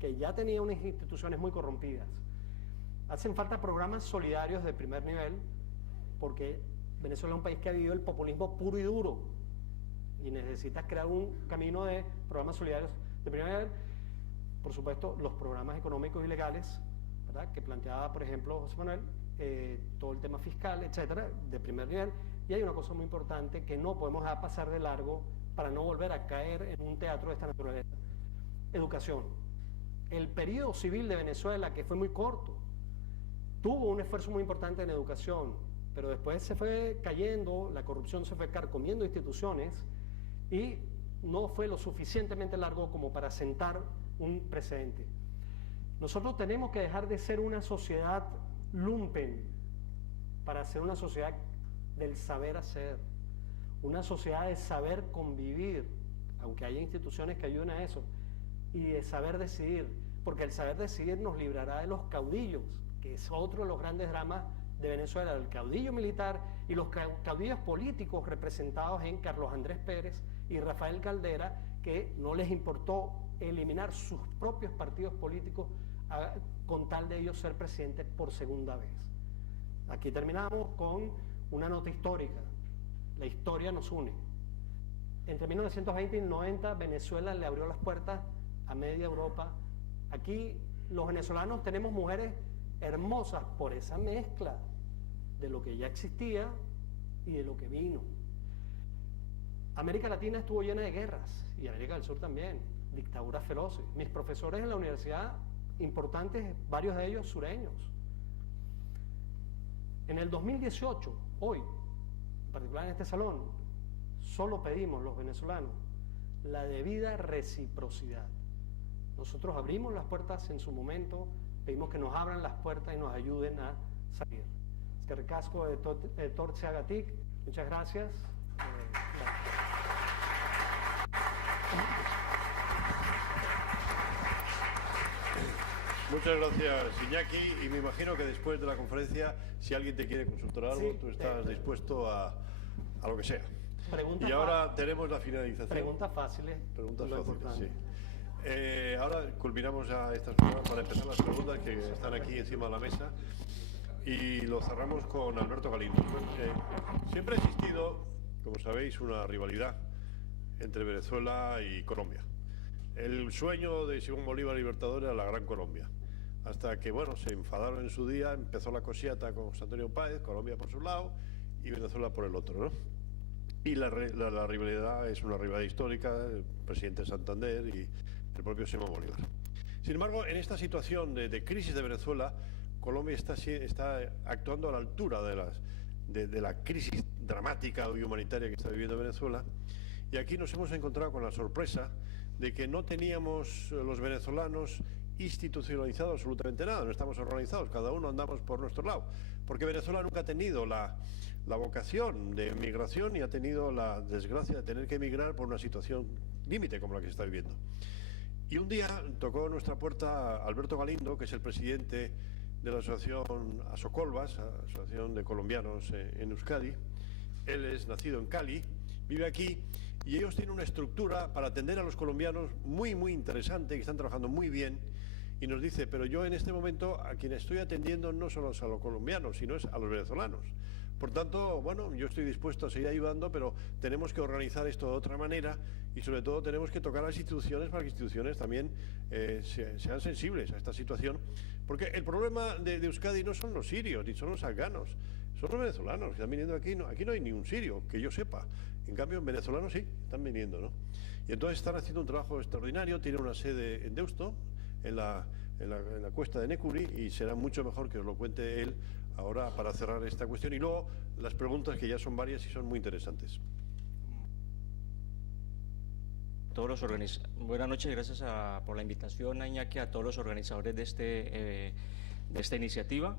que ya tenía unas instituciones muy corrompidas. Hacen falta programas solidarios de primer nivel, porque Venezuela es un país que ha vivido el populismo puro y duro, y necesitas crear un camino de programas solidarios de primer nivel. Por supuesto, los programas económicos y legales, ¿verdad?, que planteaba, por ejemplo, José Manuel, todo el tema fiscal, etcétera, de primer nivel. Y hay una cosa muy importante que no podemos dejar pasar de largo para no volver a caer en un teatro de esta naturaleza. Educación. El periodo civil de Venezuela, que fue muy corto, tuvo un esfuerzo muy importante en educación, pero después se fue cayendo, la corrupción se fue carcomiendo instituciones y no fue lo suficientemente largo como para sentar un precedente. Nosotros tenemos que dejar de ser una sociedad lumpen para ser una sociedad del saber hacer, una sociedad de saber convivir, aunque haya instituciones que ayuden a eso, y de saber decidir, porque el saber decidir nos librará de los caudillos, que es otro de los grandes dramas de Venezuela, el caudillo militar y los caudillos políticos representados en Carlos Andrés Pérez y Rafael Caldera, que no les importó eliminar sus propios partidos políticos con tal de ellos ser presidentes por segunda vez. Aquí terminamos con una nota histórica. La historia nos une. Entre 1920 y 90, Venezuela le abrió las puertas a media Europa. Aquí los venezolanos tenemos mujeres hermosas por esa mezcla de lo que ya existía y de lo que vino. América Latina estuvo llena de guerras, y América del Sur también, dictaduras feroces. Mis profesores en la universidad, importantes, varios de ellos sureños. En el 2018, hoy, en particular en este salón, solo pedimos los venezolanos la debida reciprocidad. Nosotros abrimos las puertas en su momento, pedimos que nos abran las puertas y nos ayuden a salir. Es que recasco de Torce Agatic, muchas gracias. Muchas gracias, Iñaki, y me imagino que después de la conferencia, si alguien te quiere consultar algo, Sí, tú estás dispuesto a lo que sea. Preguntas Y ahora tenemos la finalización. Preguntas fáciles. Preguntas lo fáciles, importante. sí. Ahora culminamos ya estas preguntas para empezar las preguntas que están aquí encima de la mesa y lo cerramos con Alberto Galindo. Siempre ha existido, como sabéis, una rivalidad entre Venezuela y Colombia. El sueño de Simón Bolívar Libertador era la Gran Colombia. Hasta que, bueno, se enfadaron en su día, empezó la cosiata con José Antonio Páez, Colombia por su lado y Venezuela por el otro, ¿no? Y la rivalidad es una rivalidad histórica, el presidente Santander y el propio Simón Bolívar. Sin embargo, en esta situación de crisis de Venezuela, Colombia está actuando a la altura de la crisis dramática y humanitaria que está viviendo Venezuela. Y aquí nos hemos encontrado con la sorpresa de que no teníamos los venezolanos institucionalizado absolutamente nada, no estamos organizados, cada uno andamos por nuestro lado, porque Venezuela nunca ha tenido la vocación de migración y ha tenido la desgracia de tener que emigrar por una situación límite como la que se está viviendo. Y un día tocó nuestra puerta Alberto Galindo, que es el presidente de la asociación Asocolvas, Asociación de Colombianos en Euskadi. Él es nacido en Cali, vive aquí, y ellos tienen una estructura para atender a los colombianos muy interesante, que están trabajando muy bien, y nos dice, pero yo en este momento a quien estoy atendiendo no solo a los colombianos, sino es a los venezolanos. Por tanto, bueno, yo estoy dispuesto a seguir ayudando, pero tenemos que organizar esto de otra manera y sobre todo tenemos que tocar a las instituciones para que las instituciones también sean sensibles a esta situación. Porque el problema de Euskadi no son los sirios ni son los afganos, son los venezolanos que están viniendo aquí. Aquí no hay ni un sirio, que yo sepa. En cambio, en venezolanos sí, están viniendo, ¿no? Y entonces están haciendo un trabajo extraordinario, tienen una sede en Deusto, en la cuesta de Necuri, y será mucho mejor que os lo cuente él ahora para cerrar esta cuestión. Y luego las preguntas, que ya son varias y son muy interesantes. Buenas noches, gracias por la invitación, a Iñaki, a todos los organizadores de esta iniciativa.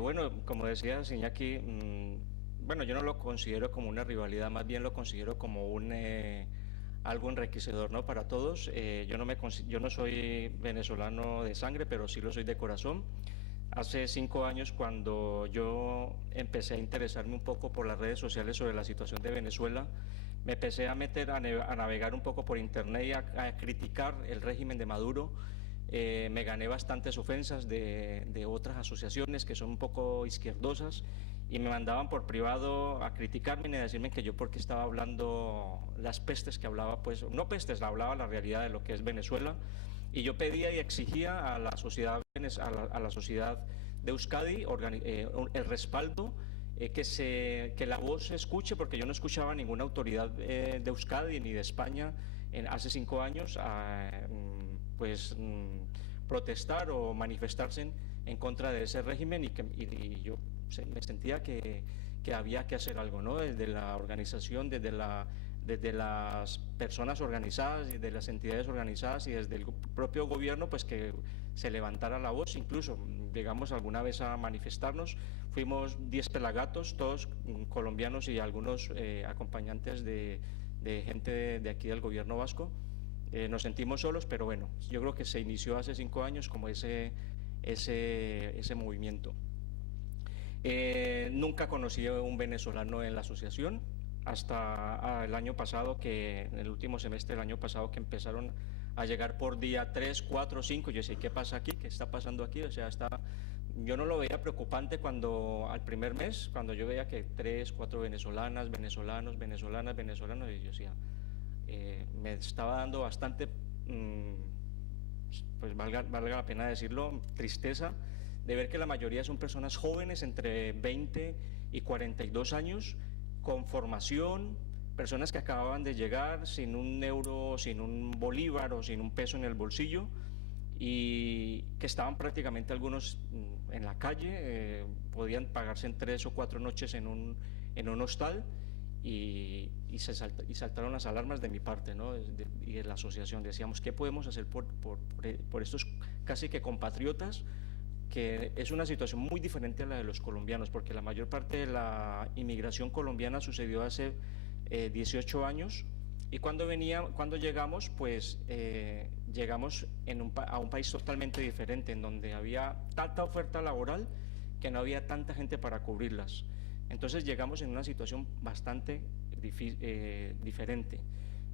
Bueno, como decías, Iñaki, bueno, yo no lo considero como una rivalidad, más bien lo considero como algo enriquecedor, ¿no?, para todos. Yo no soy venezolano de sangre, pero sí lo soy de corazón. Hace 5 años, cuando yo empecé a interesarme un poco por las redes sociales sobre la situación de Venezuela, me empecé a meter a navegar un poco por internet y a criticar el régimen de Maduro. Me gané bastantes ofensas de otras asociaciones que son un poco izquierdosas y me mandaban por privado a criticarme y a decirme que yo porque estaba hablando las pestes que hablaba, pues no pestes, hablaba la realidad de lo que es Venezuela. Y yo pedía y exigía a la sociedad de Euskadi el respaldo, que la voz se escuche, porque yo no escuchaba a ninguna autoridad de Euskadi ni de España hace 5 años protestar o manifestarse en contra de ese régimen, y yo me sentía que había que hacer algo, ¿no?, desde la organización, desde las personas organizadas y de las entidades organizadas y desde el propio gobierno, pues que se levantara la voz. Incluso llegamos alguna vez a manifestarnos, fuimos 10 pelagatos, todos colombianos y algunos acompañantes de gente de aquí del gobierno vasco. Nos sentimos solos, pero bueno, yo creo que se inició hace 5 años como ese movimiento. Nunca conocí a un venezolano en la asociación hasta el año pasado, en el último semestre del año pasado, que empezaron a llegar por día 3, 4, 5. Yo decía, ¿qué pasa aquí? ¿Qué está pasando aquí? O sea, yo no lo veía preocupante al primer mes, cuando yo veía que 3, 4 venezolanos, y yo decía, me estaba dando bastante, pues valga la pena decirlo, tristeza de ver que la mayoría son personas jóvenes entre 20 y 42 años, con formación, personas que acababan de llegar sin un euro, sin un bolívar o sin un peso en el bolsillo, y que estaban prácticamente algunos en la calle, podían pagarse en 3 o 4 noches en un hostal, y saltaron las alarmas de mi parte, ¿no?, y de la asociación. Decíamos, ¿qué podemos hacer por estos casi que compatriotas? Que es una situación muy diferente a la de los colombianos, porque la mayor parte de la inmigración colombiana sucedió hace 18 años, y cuando llegamos, pues llegamos a un país totalmente diferente, en donde había tanta oferta laboral que no había tanta gente para cubrirlas. Entonces llegamos en una situación bastante diferente.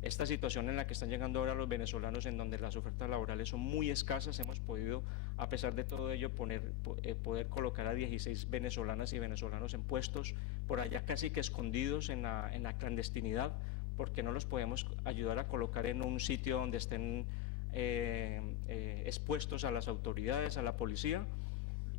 Esta situación en la que están llegando ahora los venezolanos, en donde las ofertas laborales son muy escasas, hemos podido, a pesar de todo ello, poder colocar a 16 venezolanas y venezolanos en puestos por allá casi que escondidos en la clandestinidad, porque no los podemos ayudar a colocar en un sitio donde estén expuestos a las autoridades, a la policía.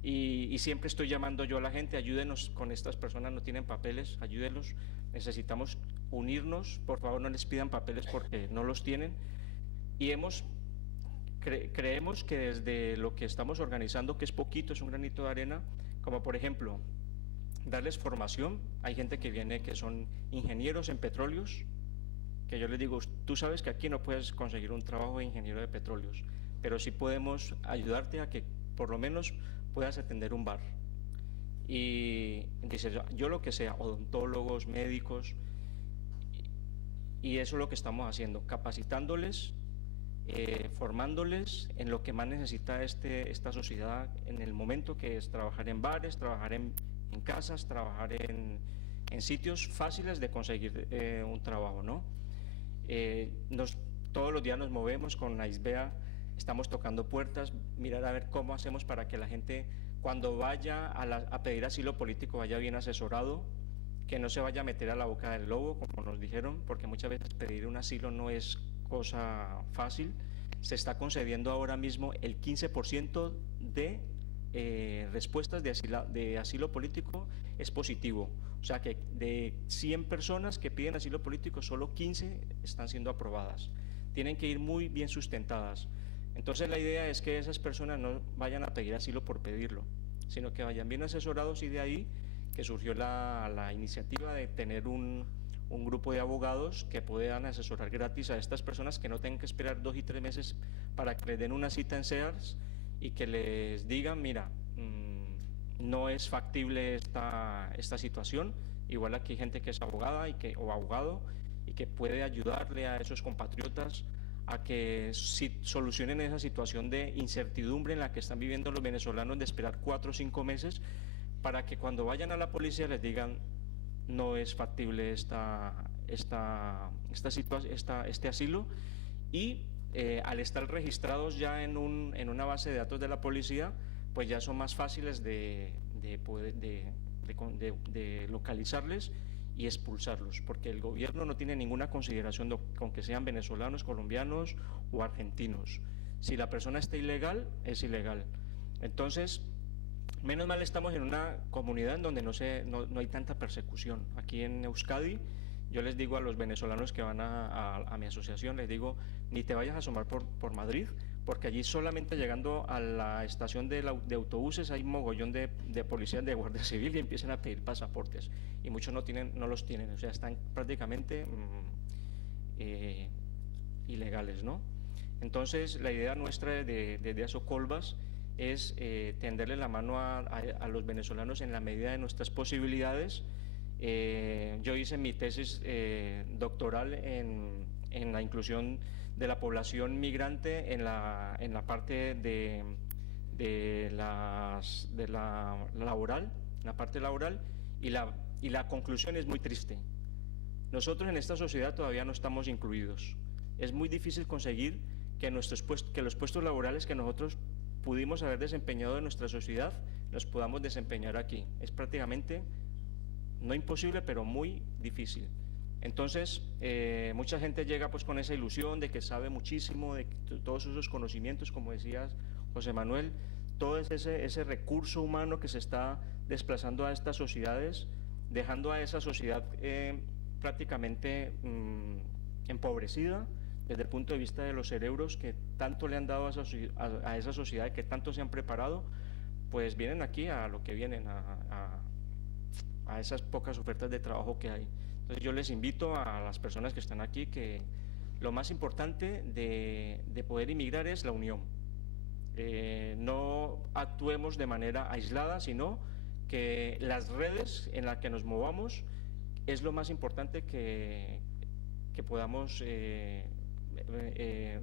Y siempre estoy llamando yo a la gente, ayúdenos con estas personas, no tienen papeles, ayúdenlos, necesitamos unirnos, por favor no les pidan papeles porque no los tienen. Y creemos que desde lo que estamos organizando, que es poquito, es un granito de arena, como por ejemplo, darles formación. Hay gente que viene que son ingenieros en petróleos, que yo les digo, tú sabes que aquí no puedes conseguir un trabajo de ingeniero de petróleos, pero sí podemos ayudarte a que por lo menos puedas atender un bar. Y dices, yo lo que sea, odontólogos, médicos, y eso es lo que estamos haciendo, capacitándoles formándoles en lo que más necesita esta sociedad en el momento, que es trabajar en bares, trabajar en casas, trabajar en sitios fáciles de conseguir un trabajo, ¿no? Todos los días nos movemos con Aisbea, estamos tocando puertas, mirar a ver cómo hacemos para que la gente, cuando vaya a pedir asilo político, vaya bien asesorado, que no se vaya a meter a la boca del lobo, como nos dijeron, porque muchas veces pedir un asilo no es cosa fácil. Se está concediendo ahora mismo el 15% de respuestas de asilo político es positivo. O sea que de 100 personas que piden asilo político, solo 15 están siendo aprobadas. Tienen que ir muy bien sustentadas. Entonces la idea es que esas personas no vayan a pedir asilo por pedirlo, sino que vayan bien asesorados, y de ahí que surgió la iniciativa de tener un grupo de abogados que puedan asesorar gratis a estas personas, que no tengan que esperar 2 y 3 meses para que les den una cita en Sears y que les digan, mira, no es factible esta situación. Igual aquí hay gente que es abogada o abogado y que puede ayudarle a esos compatriotas a que solucionen esa situación de incertidumbre en la que están viviendo los venezolanos, de esperar 4 o 5 meses, para que cuando vayan a la policía les digan, no es factible este asilo, y al estar registrados ya en una base de datos de la policía, pues ya son más fáciles de localizarles y expulsarlos, porque el gobierno no tiene ninguna consideración con que sean venezolanos, colombianos o argentinos. Si la persona está ilegal, es ilegal. Entonces, menos mal estamos en una comunidad en donde no hay tanta persecución. Aquí en Euskadi, yo les digo a los venezolanos que van a mi asociación, les digo, ni te vayas a asomar por Madrid, porque allí solamente llegando a la estación de autobuses hay un mogollón de policías, de guardia civil, y empiezan a pedir pasaportes, y muchos no los tienen, o sea, están prácticamente ilegales, ¿no? Entonces la idea nuestra de Asocolvas es tenderle la mano a los venezolanos en la medida de nuestras posibilidades. Yo hice mi tesis doctoral en la inclusión de la población migrante en la parte de la laboral, y la conclusión es muy triste. Nosotros en esta sociedad todavía no estamos incluidos. Es muy difícil conseguir que los puestos laborales que nosotros pudimos haber desempeñado en nuestra sociedad los podamos desempeñar aquí. Es prácticamente, no imposible, pero muy difícil. Entonces, mucha gente llega pues con esa ilusión de que sabe muchísimo, de todos esos conocimientos, como decías, José Manuel, todo ese recurso humano que se está desplazando a estas sociedades, dejando a esa sociedad prácticamente empobrecida desde el punto de vista de los cerebros que tanto le han dado a esa sociedad, que tanto se han preparado, pues vienen aquí a lo que vienen, a esas pocas ofertas de trabajo que hay. Entonces yo les invito a las personas que están aquí que lo más importante de poder inmigrar es la unión. No actuemos de manera aislada, sino que las redes en las que nos movamos es lo más importante que podamos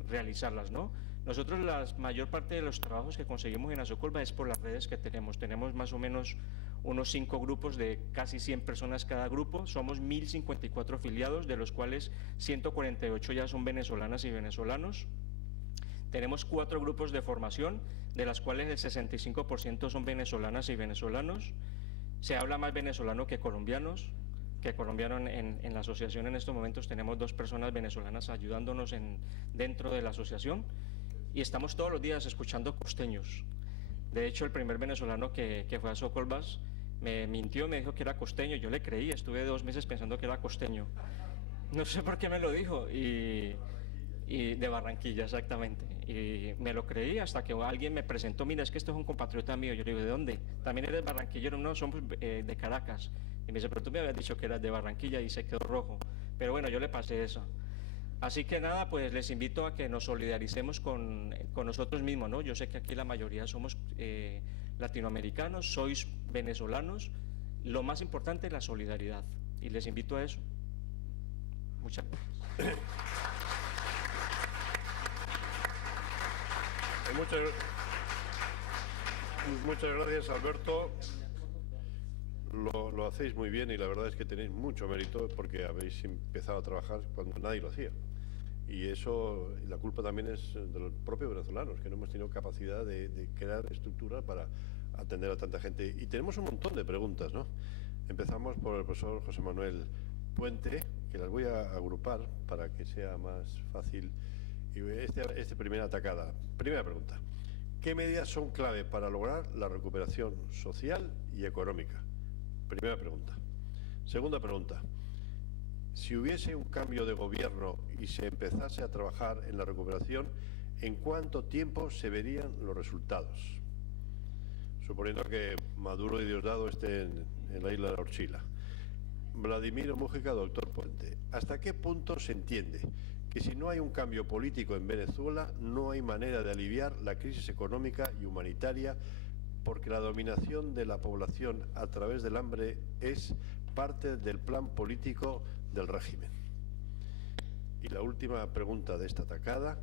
realizarlas, ¿no? Nosotros la mayor parte de los trabajos que conseguimos en Asocolva es por las redes que tenemos. Tenemos más o menos unos 5 grupos de casi 100 personas cada grupo. Somos 1054 afiliados, de los cuales 148 ya son venezolanas y venezolanos. Tenemos 4 grupos de formación, de las cuales el 65% son venezolanas y venezolanos. Se habla más venezolano que colombianos. En la asociación en estos momentos tenemos 2 personas venezolanas ayudándonos dentro de la asociación, y estamos todos los días escuchando costeños. De hecho, el primer venezolano que fue a Asocolvas me mintió, me dijo que era costeño. Yo le creí, estuve 2 meses pensando que era costeño. No sé por qué me lo dijo, y de Barranquilla, exactamente. Y me lo creí hasta que alguien me presentó, mira, es que esto es un compatriota mío. Yo le digo, ¿de dónde? ¿También eres barranquillero? No, somos de Caracas. Y me dice, pero tú me habías dicho que eras de Barranquilla, y se quedó rojo. Pero bueno, yo le pasé eso. Así que nada, pues les invito a que nos solidaricemos con nosotros mismos, ¿no? Yo sé que aquí la mayoría somos latinoamericanos, sois venezolanos. Lo más importante es la solidaridad, y les invito a eso. Muchas gracias. Muchas gracias, Alberto. Lo hacéis muy bien y la verdad es que tenéis mucho mérito porque habéis empezado a trabajar cuando nadie lo hacía. Y eso, la culpa también es de los propios venezolanos, que no hemos tenido capacidad de crear estructuras para atender a tanta gente. Y tenemos un montón de preguntas, ¿no? Empezamos por el profesor José Manuel Puente, que las voy a agrupar para que sea más fácil. Y esta primera atacada. Primera pregunta. ¿Qué medidas son clave para lograr la recuperación social y económica? Primera pregunta. Segunda pregunta. Si hubiese un cambio de gobierno y se empezase a trabajar en la recuperación, ¿en cuánto tiempo se verían los resultados? Suponiendo que Maduro y Diosdado estén en la isla de la Orchila. Vladimiro Mújica, doctor Puente. ¿Hasta qué punto se entiende que si no hay un cambio político en Venezuela, no hay manera de aliviar la crisis económica y humanitaria, porque la dominación de la población a través del hambre es parte del plan político del régimen? Y la última pregunta de esta atacada: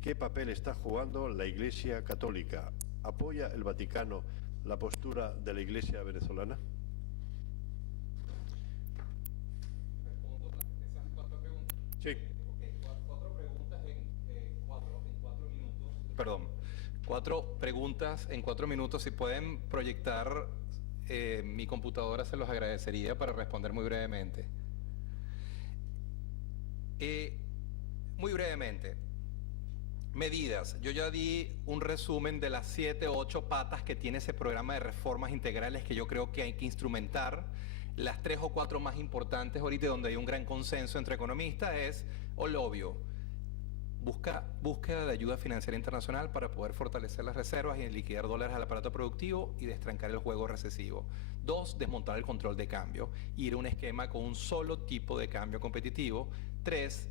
¿qué papel está jugando la Iglesia Católica? ¿Apoya el Vaticano la postura de la Iglesia venezolana? Respondo esas 4 preguntas. Sí. Cuatro preguntas en 4 minutos. Perdón. 4 preguntas en 4 minutos. Si pueden proyectar mi computadora, se los agradecería para responder muy brevemente. Muy brevemente. Medidas. Yo ya di un resumen de las 7 o 8 patas que tiene ese programa de reformas integrales que yo creo que hay que instrumentar. Las 3 o 4 más importantes ahorita, donde hay un gran consenso entre economistas, es, o lo obvio, búsqueda de ayuda financiera internacional para poder fortalecer las reservas y liquidar dólares al aparato productivo y destrancar el juego recesivo. 2, desmontar el control de cambio, ir a un esquema con un solo tipo de cambio competitivo. 3,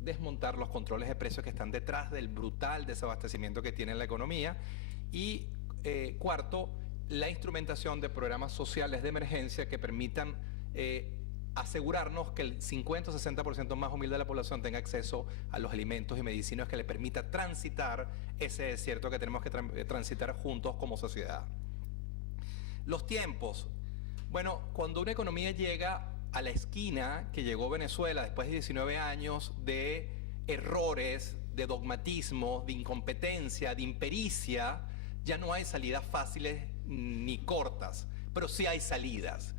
desmontar los controles de precios que están detrás del brutal desabastecimiento que tiene la economía. Y 4, la instrumentación de programas sociales de emergencia que permitan asegurarnos que el 50 o 60% más humilde de la población tenga acceso a los alimentos y medicinas que le permita transitar ese desierto que tenemos que transitar juntos como sociedad. Los tiempos. Bueno, cuando una economía llega a la esquina que llegó Venezuela después de 19 años de errores, de dogmatismo, de incompetencia, de impericia, ya no hay salidas fáciles ni cortas, pero sí hay salidas.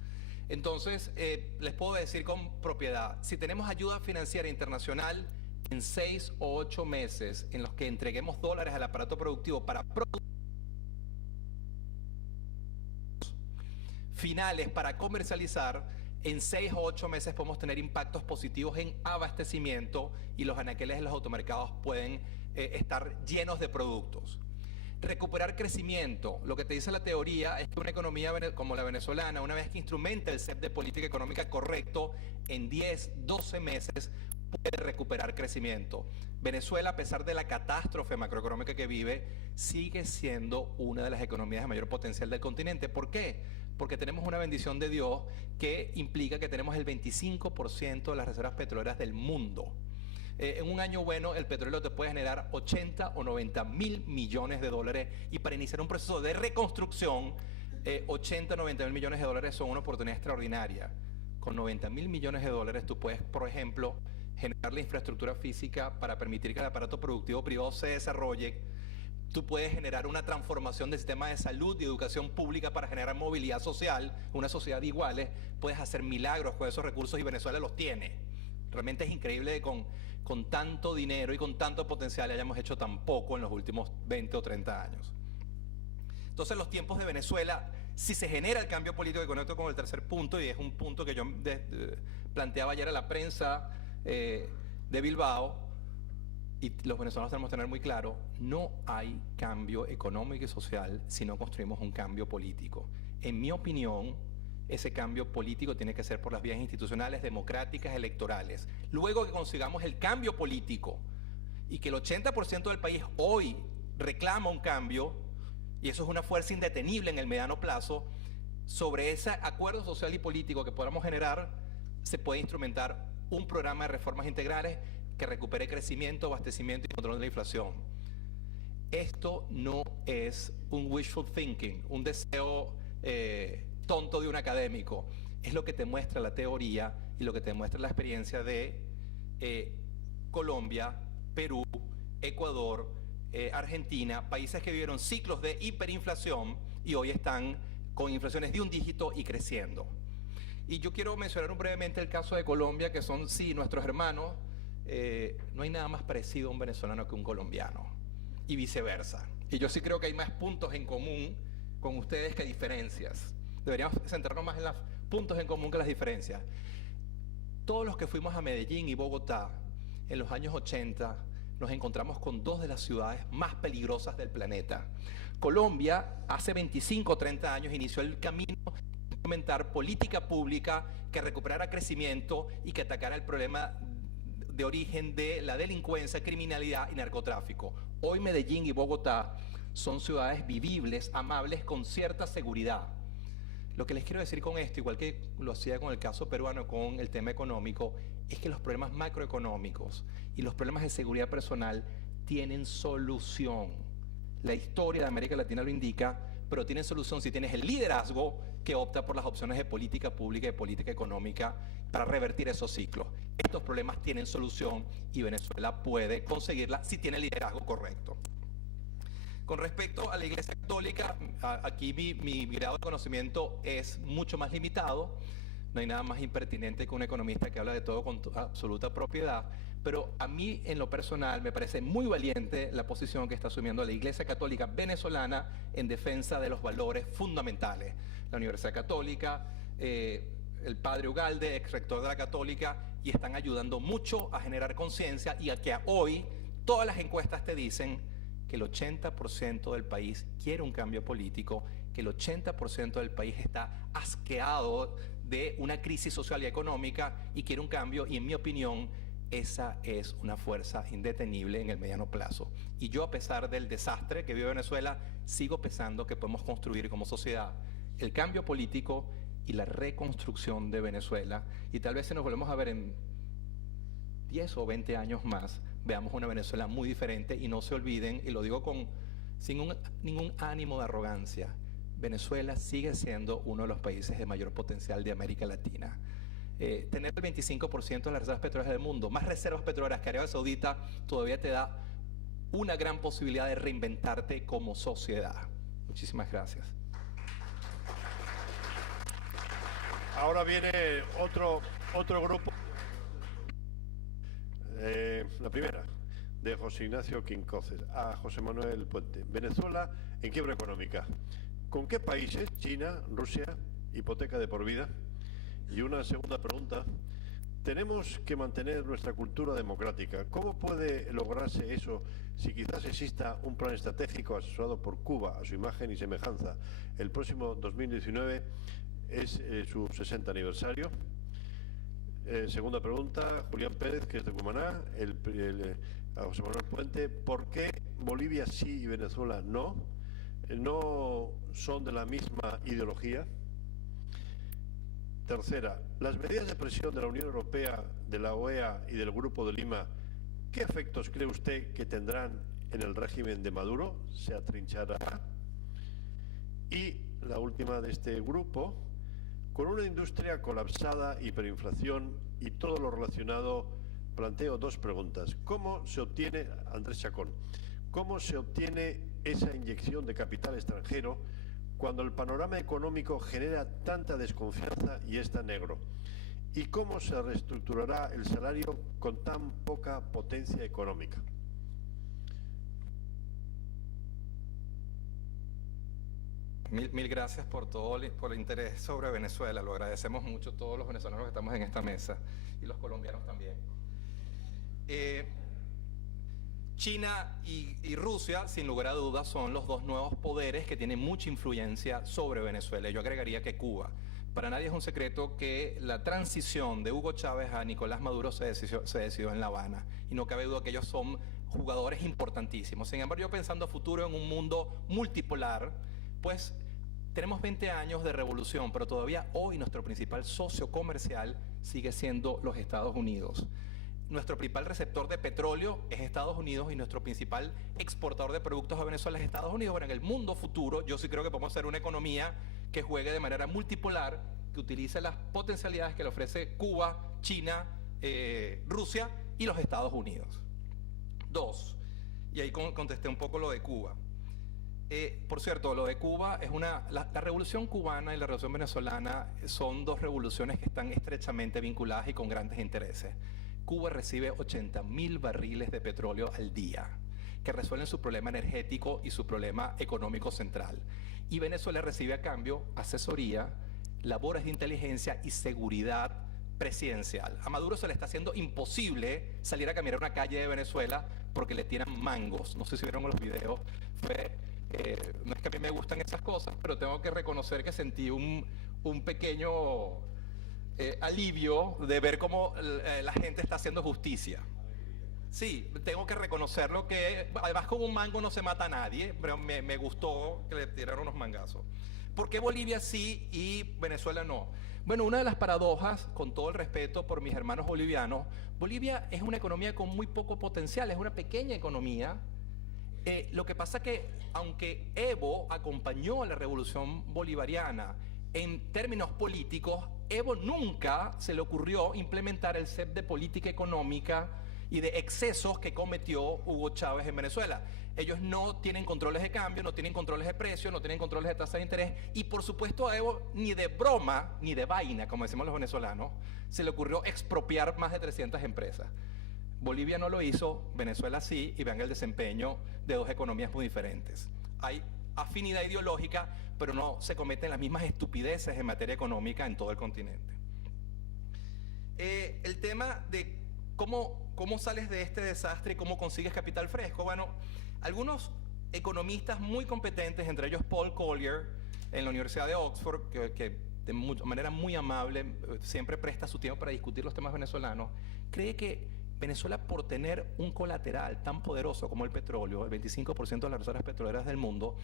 Entonces, les puedo decir con propiedad, si tenemos ayuda financiera internacional, en 6 o 8 meses en los que entreguemos dólares al aparato productivo para finales para comercializar, en 6 o 8 meses podemos tener impactos positivos en abastecimiento y los anaqueles de los automercados pueden estar llenos de productos. Recuperar crecimiento. Lo que te dice la teoría es que una economía como la venezolana, una vez que instrumenta el set de política económica correcto, en 10, 12 meses puede recuperar crecimiento. Venezuela, a pesar de la catástrofe macroeconómica que vive, sigue siendo una de las economías de mayor potencial del continente. ¿Por qué? Porque tenemos una bendición de Dios que implica que tenemos el 25% de las reservas petroleras del mundo. En un año bueno, el petróleo te puede generar 80 o 90 mil millones de dólares, y para iniciar un proceso de reconstrucción, 80 o 90 mil millones de dólares son una oportunidad extraordinaria. Con 90 mil millones de dólares tú puedes, por ejemplo, generar la infraestructura física para permitir que el aparato productivo privado se desarrolle. Tú puedes generar una transformación del sistema de salud y educación pública para generar movilidad social, una sociedad de iguales. Puedes hacer milagros con esos recursos y Venezuela los tiene. Realmente es increíble que con tanto dinero y con tanto potencial hayamos hecho tan poco en los últimos 20 o 30 años. Entonces, los tiempos de Venezuela, si se genera el cambio político, que conecto con el tercer punto, y es un punto que yo planteaba ayer a la prensa de Bilbao, y los venezolanos tenemos que tener muy claro, no hay cambio económico y social si no construimos un cambio político. En mi opinión, ese cambio político tiene que ser por las vías institucionales, democráticas, electorales. Luego que consigamos el cambio político y que el 80% del país hoy reclama un cambio, y eso es una fuerza indetenible en el mediano plazo, sobre ese acuerdo social y político que podamos generar, se puede instrumentar un programa de reformas integrales que recupere crecimiento, abastecimiento y control de la inflación. Esto no es un wishful thinking, un deseo tonto de un académico. Es lo que te muestra la teoría y lo que te muestra la experiencia de Colombia, Perú, Ecuador, Argentina, países que vivieron ciclos de hiperinflación y hoy están con inflaciones de un dígito y creciendo. Y yo quiero mencionar brevemente el caso de Colombia, que son, sí, nuestros hermanos. No hay nada más parecido a un venezolano que un colombiano, y viceversa. Y yo sí creo que hay más puntos en común con ustedes que diferencias. Deberíamos centrarnos más en los puntos en común que las diferencias. Todos los que fuimos a Medellín y Bogotá en los años 80 nos encontramos con dos de las ciudades más peligrosas del planeta. Colombia hace 25 o 30 años inició el camino de implementar política pública que recuperara crecimiento y que atacara el problema de origen de la delincuencia, criminalidad y narcotráfico. Hoy Medellín y Bogotá son ciudades vivibles, amables, con cierta seguridad. Lo que les quiero decir con esto, igual que lo hacía con el caso peruano con el tema económico, es que los problemas macroeconómicos y los problemas de seguridad personal tienen solución. La historia de América Latina lo indica, pero tienen solución si tienes el liderazgo que opta por las opciones de política pública y de política económica para revertir esos ciclos. Estos problemas tienen solución y Venezuela puede conseguirla si tiene el liderazgo correcto. Con respecto a la Iglesia Católica, aquí mi grado de conocimiento es mucho más limitado. No hay nada más impertinente que un economista que habla de todo con absoluta propiedad. Pero a mí, en lo personal, me parece muy valiente la posición que está asumiendo la Iglesia Católica venezolana en defensa de los valores fundamentales. La Universidad Católica, el padre Ugalde, ex rector de la Católica, y están ayudando mucho a generar conciencia y a que hoy todas las encuestas te dicen que el 80% del país quiere un cambio político, que el 80% del país está asqueado de una crisis social y económica y quiere un cambio, y en mi opinión esa es una fuerza indetenible en el mediano plazo. Y yo, a pesar del desastre que vive Venezuela, sigo pensando que podemos construir como sociedad el cambio político y la reconstrucción de Venezuela, y tal vez si nos volvemos a ver en 10 o 20 años más, veamos una Venezuela muy diferente. Y no se olviden, y lo digo sin ningún ánimo de arrogancia, Venezuela sigue siendo uno de los países de mayor potencial de América Latina. Tener el 25% de las reservas petroleras del mundo, más reservas petroleras que Arabia Saudita, todavía te da una gran posibilidad de reinventarte como sociedad. Muchísimas gracias. Ahora viene otro grupo. La primera, de José Ignacio Quincoces a José Manuel Puente. Venezuela en quiebra económica. ¿Con qué países? China, Rusia, hipoteca de por vida. Y una segunda pregunta. Tenemos que mantener nuestra cultura democrática. ¿Cómo puede lograrse eso si quizás exista un plan estratégico asesorado por Cuba a su imagen y semejanza? El próximo 2019 es su 60 aniversario. Segunda pregunta, Julián Pérez, que es de Cumaná, a José Manuel Puente. ¿Por qué Bolivia sí y Venezuela no? ¿No son de la misma ideología? Tercera, las medidas de presión de la Unión Europea, de la OEA y del Grupo de Lima, ¿qué efectos cree usted que tendrán en el régimen de Maduro? ¿Se atrinchará? Y la última de este grupo, con una industria colapsada, hiperinflación y todo lo relacionado, planteo dos preguntas. ¿Cómo se obtiene, Andrés Chacón, cómo se obtiene esa inyección de capital extranjero cuando el panorama económico genera tanta desconfianza y es tan negro? ¿Y cómo se reestructurará el salario con tan poca potencia económica? Mil gracias por por el interés sobre Venezuela. Lo agradecemos mucho todos los venezolanos que estamos en esta mesa y los colombianos también. China y Rusia, sin lugar a dudas, son los dos nuevos poderes que tienen mucha influencia sobre Venezuela. Yo agregaría que Cuba. Para nadie es un secreto que la transición de Hugo Chávez a Nicolás Maduro se decidió en La Habana. Y no cabe duda que ellos son jugadores importantísimos. Sin embargo, yo pensando a futuro en un mundo multipolar, pues tenemos 20 años de revolución, pero todavía hoy nuestro principal socio comercial sigue siendo los Estados Unidos. nuestro principal receptor de petróleo es Estados Unidos y nuestro principal exportador de productos a Venezuela es Estados Unidos. Bueno, en el mundo futuro yo sí creo que podemos ser una economía que juegue de manera multipolar, que utilice las potencialidades que le ofrece Cuba, China, Rusia y los Estados Unidos. 2, y ahí contesté un poco lo de Cuba. Por cierto, lo de Cuba es la revolución cubana y la revolución venezolana son dos revoluciones que están estrechamente vinculadas y con grandes intereses. Cuba recibe 80.000 barriles de petróleo al día, que resuelven su problema energético y su problema económico central. Y Venezuela recibe a cambio asesoría, labores de inteligencia y seguridad presidencial. A Maduro se le está haciendo imposible salir a caminar una calle de Venezuela porque le tiran mangos. No sé si vieron los videos. No es que a mí me gustan esas cosas, pero tengo que reconocer que sentí un pequeño alivio de ver cómo la gente está haciendo justicia. Sí, tengo que reconocerlo, que además con un mango no se mata a nadie, pero me gustó que le tiraron unos mangazos. ¿Por qué Bolivia sí y Venezuela no? Bueno, una de las paradojas, con todo el respeto por mis hermanos bolivianos, Bolivia es una economía con muy poco potencial, es una pequeña economía. Lo que pasa que, aunque Evo acompañó a la revolución bolivariana en términos políticos, Evo nunca se le ocurrió implementar el CEP de política económica y de excesos que cometió Hugo Chávez en Venezuela. Ellos no tienen controles de cambio, no tienen controles de precios, no tienen controles de tasa de interés, y por supuesto a Evo ni de broma, ni de vaina, como decimos los venezolanos, se le ocurrió expropiar más de 300 empresas. Bolivia no lo hizo, Venezuela sí, y vean el desempeño de dos economías muy diferentes. Hay afinidad ideológica, pero no se cometen las mismas estupideces en materia económica en todo el continente. El tema de cómo sales de este desastre y cómo consigues capital fresco. Bueno, algunos economistas muy competentes, entre ellos Paul Collier, en la Universidad de Oxford, que de manera muy amable siempre presta su tiempo para discutir los temas venezolanos, cree que Venezuela, por tener un colateral tan poderoso como el petróleo, el 25% de las reservas petroleras del mundo,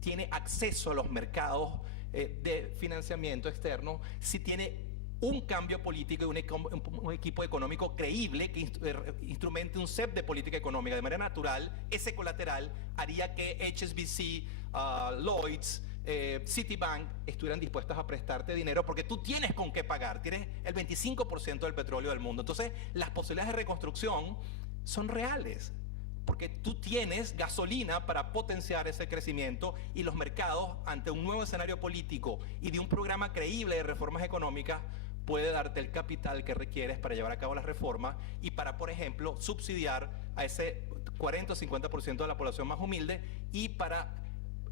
tiene acceso a los mercados de financiamiento externo si tiene un cambio político y un equipo económico creíble que instrumente un CEP de política económica. De manera natural, ese colateral haría que HSBC, Lloyds, Citibank estuvieran dispuestas a prestarte dinero porque tú tienes con qué pagar, tienes el 25% del petróleo del mundo. Entonces, las posibilidades de reconstrucción son reales porque tú tienes gasolina para potenciar ese crecimiento, y los mercados, ante un nuevo escenario político y de un programa creíble de reformas económicas, puede darte el capital que requieres para llevar a cabo las reformas y para, por ejemplo, subsidiar a ese 40 o 50% de la población más humilde, y para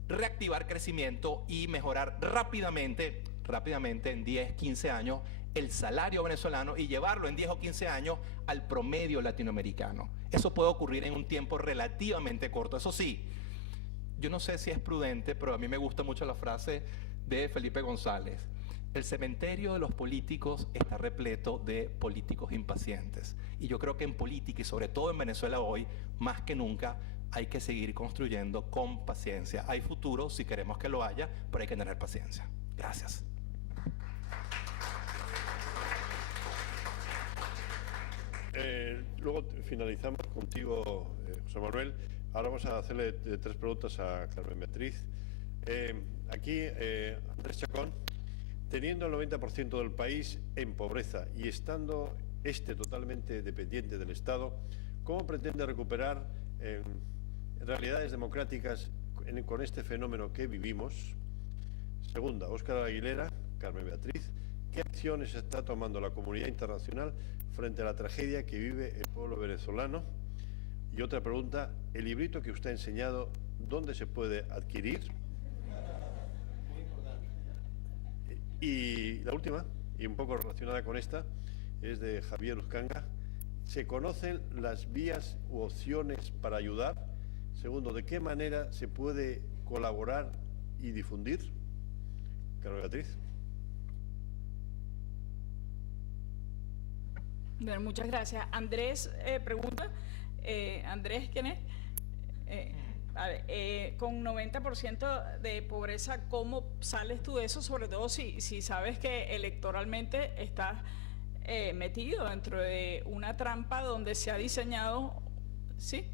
reactivar crecimiento y mejorar rápidamente en 10, 15 años el salario venezolano y llevarlo en 10 o 15 años al promedio latinoamericano. Eso puede ocurrir en un tiempo relativamente corto. Eso sí, yo no sé si es prudente, pero a mí me gusta mucho la frase de Felipe González: el cementerio de los políticos está repleto de políticos impacientes. Y yo creo que en política, y sobre todo en Venezuela hoy, más que nunca, hay que seguir construyendo con paciencia. Hay futuro si queremos que lo haya, pero hay que tener paciencia. Gracias. Luego finalizamos contigo, José Manuel. Ahora vamos a hacerle 3 preguntas a Carmen Beatriz. Aquí, Andrés Chacón, teniendo el 90% del país en pobreza y estando totalmente dependiente del Estado, ¿cómo pretende recuperar realidades democráticas con este fenómeno que vivimos? Segunda, Óscar Aguilera, Carmen Beatriz, ¿qué acciones está tomando la comunidad internacional frente a la tragedia que vive el pueblo venezolano? Y otra pregunta, el librito que usted ha enseñado, ¿dónde se puede adquirir? Y la última, y un poco relacionada con esta, es de Javier Uzcanga. ¿Se conocen las vías u opciones para ayudar? Segundo, ¿de qué manera se puede colaborar y difundir? Carmen Beatriz. Bueno, muchas gracias. Andrés pregunta, Andrés, ¿quién es? Con 90% de pobreza, ¿cómo sales tú de eso? Sobre todo si sabes que electoralmente estás metido dentro de una trampa donde se ha diseñado, ¿sí?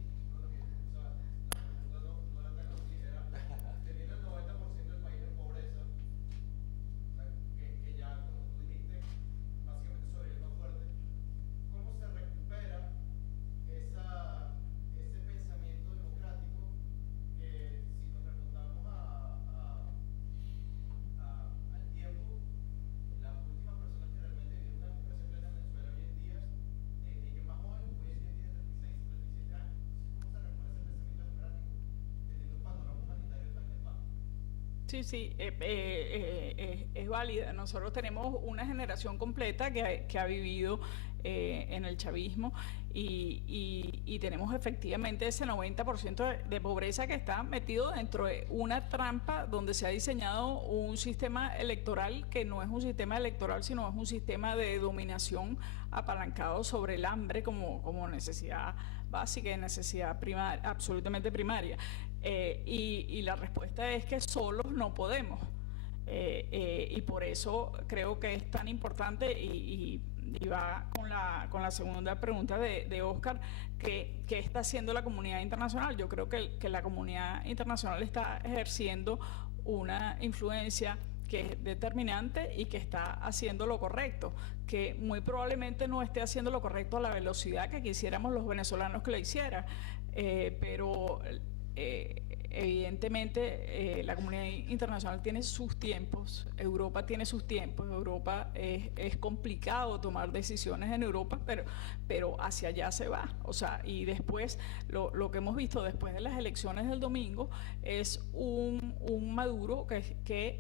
Sí, sí, es válida. Nosotros tenemos una generación completa que ha vivido en el chavismo y tenemos efectivamente ese 90% de pobreza que está metido dentro de una trampa donde se ha diseñado un sistema electoral que no es un sistema electoral, sino es un sistema de dominación apalancado sobre el hambre como necesidad básica y necesidad absolutamente primaria. Y la respuesta es que solos no podemos. Y por eso creo que es tan importante y va con la segunda pregunta de Oscar, ¿qué está haciendo la comunidad internacional? Yo creo que la comunidad internacional está ejerciendo una influencia que es determinante y que está haciendo lo correcto, que muy probablemente no esté haciendo lo correcto a la velocidad que quisiéramos los venezolanos que lo hiciera, pero evidentemente la comunidad internacional tiene sus tiempos, Europa tiene sus tiempos, Europa es complicado tomar decisiones en Europa, pero hacia allá se va. O sea, y después lo que hemos visto después de las elecciones del domingo es un Maduro que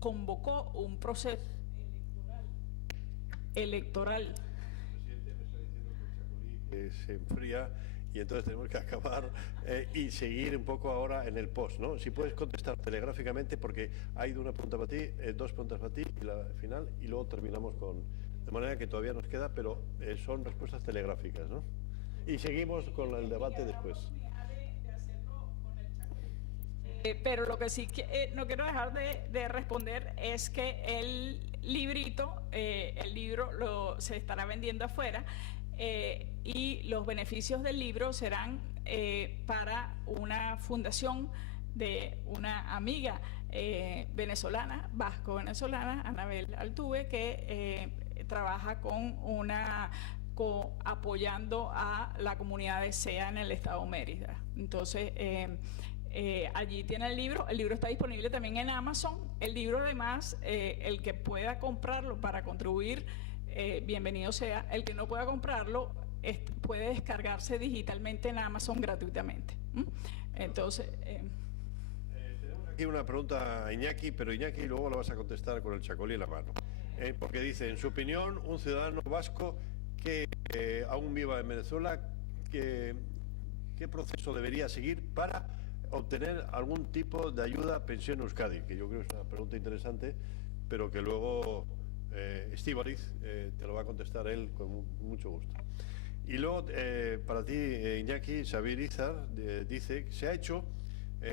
convocó un proceso electoral. El presidente me está diciendo que el Chacolí se enfría y entonces tenemos que acabar y seguir un poco ahora en el post, ¿no? Si puedes contestar telegráficamente, porque hay una pregunta para ti, dos preguntas para ti y la final, y luego terminamos con... De manera que todavía nos queda, pero son respuestas telegráficas, ¿no? Y seguimos con el debate después. Pero lo que sí que no quiero dejar de responder es que el librito, el libro se estará vendiendo afuera, y los beneficios del libro serán para una fundación de una amiga venezolana, vasco-venezolana, Anabel Altuve, que trabaja apoyando a la comunidad de SEA en el estado Mérida. Entonces, allí tiene el libro está disponible también en Amazon. El libro además, el que pueda comprarlo para contribuir, bienvenido sea. El que no pueda comprarlo puede descargarse digitalmente en Amazon gratuitamente. Entonces... tenemos aquí una pregunta a Iñaki, pero Iñaki luego la vas a contestar con el Chacolí en la mano. Porque dice, en su opinión, un ciudadano vasco que aún viva en Venezuela, ¿qué proceso debería seguir para obtener algún tipo de ayuda pensión Euskadi? Que yo creo que es una pregunta interesante, pero que luego Estíbaliz te lo va a contestar él con mucho gusto. Y luego, para ti, Iñaki, Xavier Izar dice que se ha hecho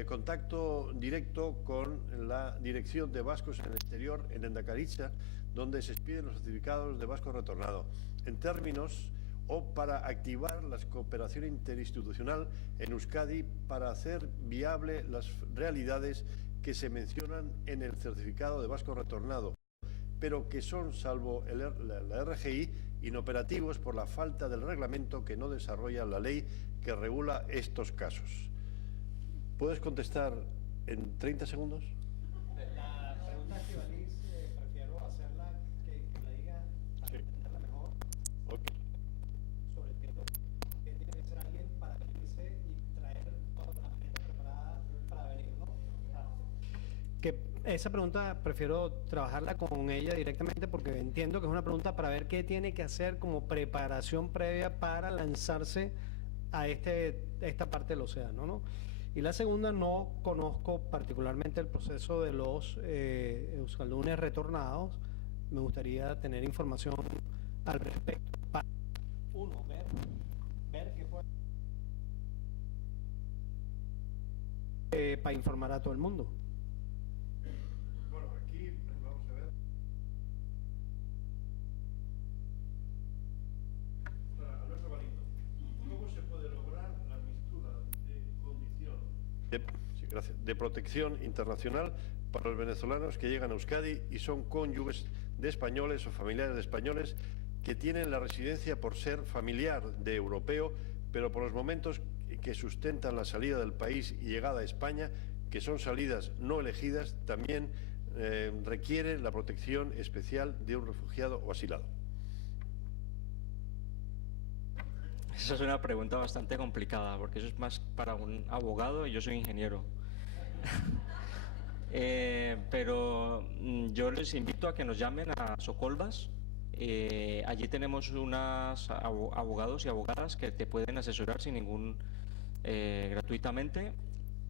contacto directo con la Dirección de Vascos en el Exterior en Endakaritza, donde se expiden los certificados de vasco retornado, en términos o para activar la cooperación interinstitucional en Euskadi para hacer viable las realidades que se mencionan en el certificado de vasco retornado, pero que son, salvo la RGI, inoperativos por la falta del reglamento que no desarrolla la ley que regula estos casos. ¿Puedes contestar en 30 segundos? La pregunta que Estíbaliz, prefiero hacerla que la diga para entenderla mejor. Okay. Sobre todo, que tiene que ser alguien para venirse y traer toda la gente preparada para venir, ¿no? Que esa pregunta prefiero trabajarla con ella directamente, porque entiendo que es una pregunta para ver qué tiene que hacer como preparación previa para lanzarse a esta parte del océano, ¿no? Y la segunda, no conozco particularmente el proceso de los euskaldunes retornados. Me gustaría tener información al respecto para, uno, ver qué puede para informar a todo el mundo. Bueno, aquí vamos a ver. de protección internacional para los venezolanos que llegan a Euskadi y son cónyuges de españoles o familiares de españoles que tienen la residencia por ser familiar de europeo, pero por los momentos que sustentan la salida del país y llegada a España, que son salidas no elegidas, también requiere la protección especial de un refugiado o asilado. Esa es una pregunta bastante complicada, porque eso es más para un abogado y yo soy ingeniero. Pero yo les invito a que nos llamen a Socolvas. Allí tenemos unos abogados y abogadas que te pueden asesorar sin ningún gratuitamente.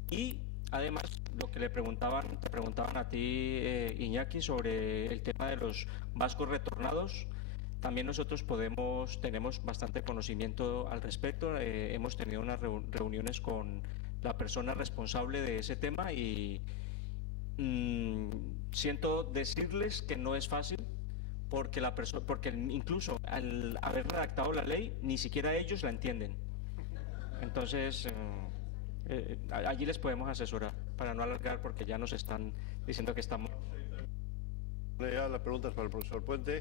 Y además lo que te preguntaban a ti, Iñaki, sobre el tema de los vascos retornados. También nosotros tenemos bastante conocimiento al respecto. Hemos tenido unas reuniones con la persona responsable de ese tema y siento decirles que no es fácil, porque incluso al haber redactado la ley, ni siquiera ellos la entienden. Entonces, allí les podemos asesorar, para no alargar, porque ya nos están diciendo que estamos... Ya las preguntas para el profesor Puente.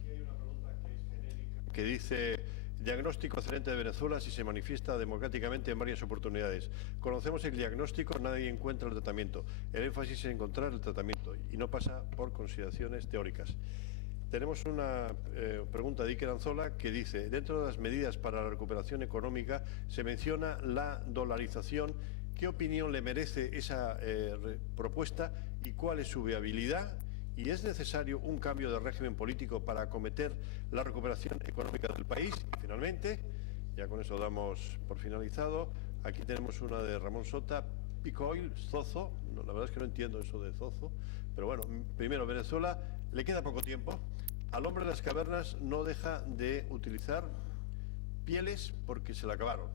Aquí hay una pregunta que es genérica, que dice: diagnóstico excelente de Venezuela si se manifiesta democráticamente en varias oportunidades. Conocemos el diagnóstico, nadie encuentra el tratamiento. El énfasis es encontrar el tratamiento y no pasa por consideraciones teóricas. Tenemos una pregunta de Iker Anzola que dice: dentro de las medidas para la recuperación económica se menciona la dolarización. ¿Qué opinión le merece esa propuesta y cuál es su viabilidad? ¿Y es necesario un cambio de régimen político para acometer la recuperación económica del país? Y finalmente, ya con eso damos por finalizado, aquí tenemos una de Ramón Sota, Picoil, Zozo. No, la verdad es que no entiendo eso de Zozo, pero bueno, primero, Venezuela le queda poco tiempo. Al hombre de las cavernas no deja de utilizar pieles porque se la acabaron.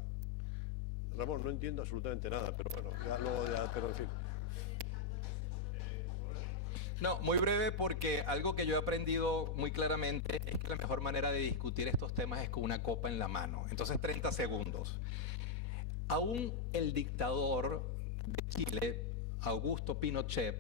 Ramón, no entiendo absolutamente nada, pero bueno, pero en fin. No, muy breve, porque algo que yo he aprendido muy claramente es que la mejor manera de discutir estos temas es con una copa en la mano. Entonces, 30 segundos. Aún el dictador de Chile, Augusto Pinochet,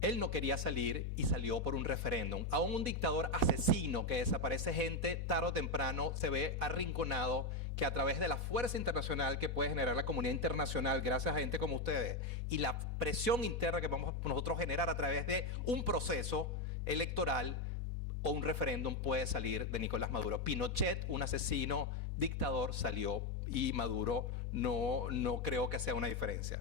él no quería salir y salió por un referéndum. Aún un dictador asesino que desaparece gente tarde o temprano se ve arrinconado, que a través de la fuerza internacional que puede generar la comunidad internacional gracias a gente como ustedes y la presión interna que vamos nosotros generar a través de un proceso electoral o un referéndum, puede salir de Nicolás Maduro. Pinochet, un asesino, dictador, salió, y Maduro no creo que sea una diferencia.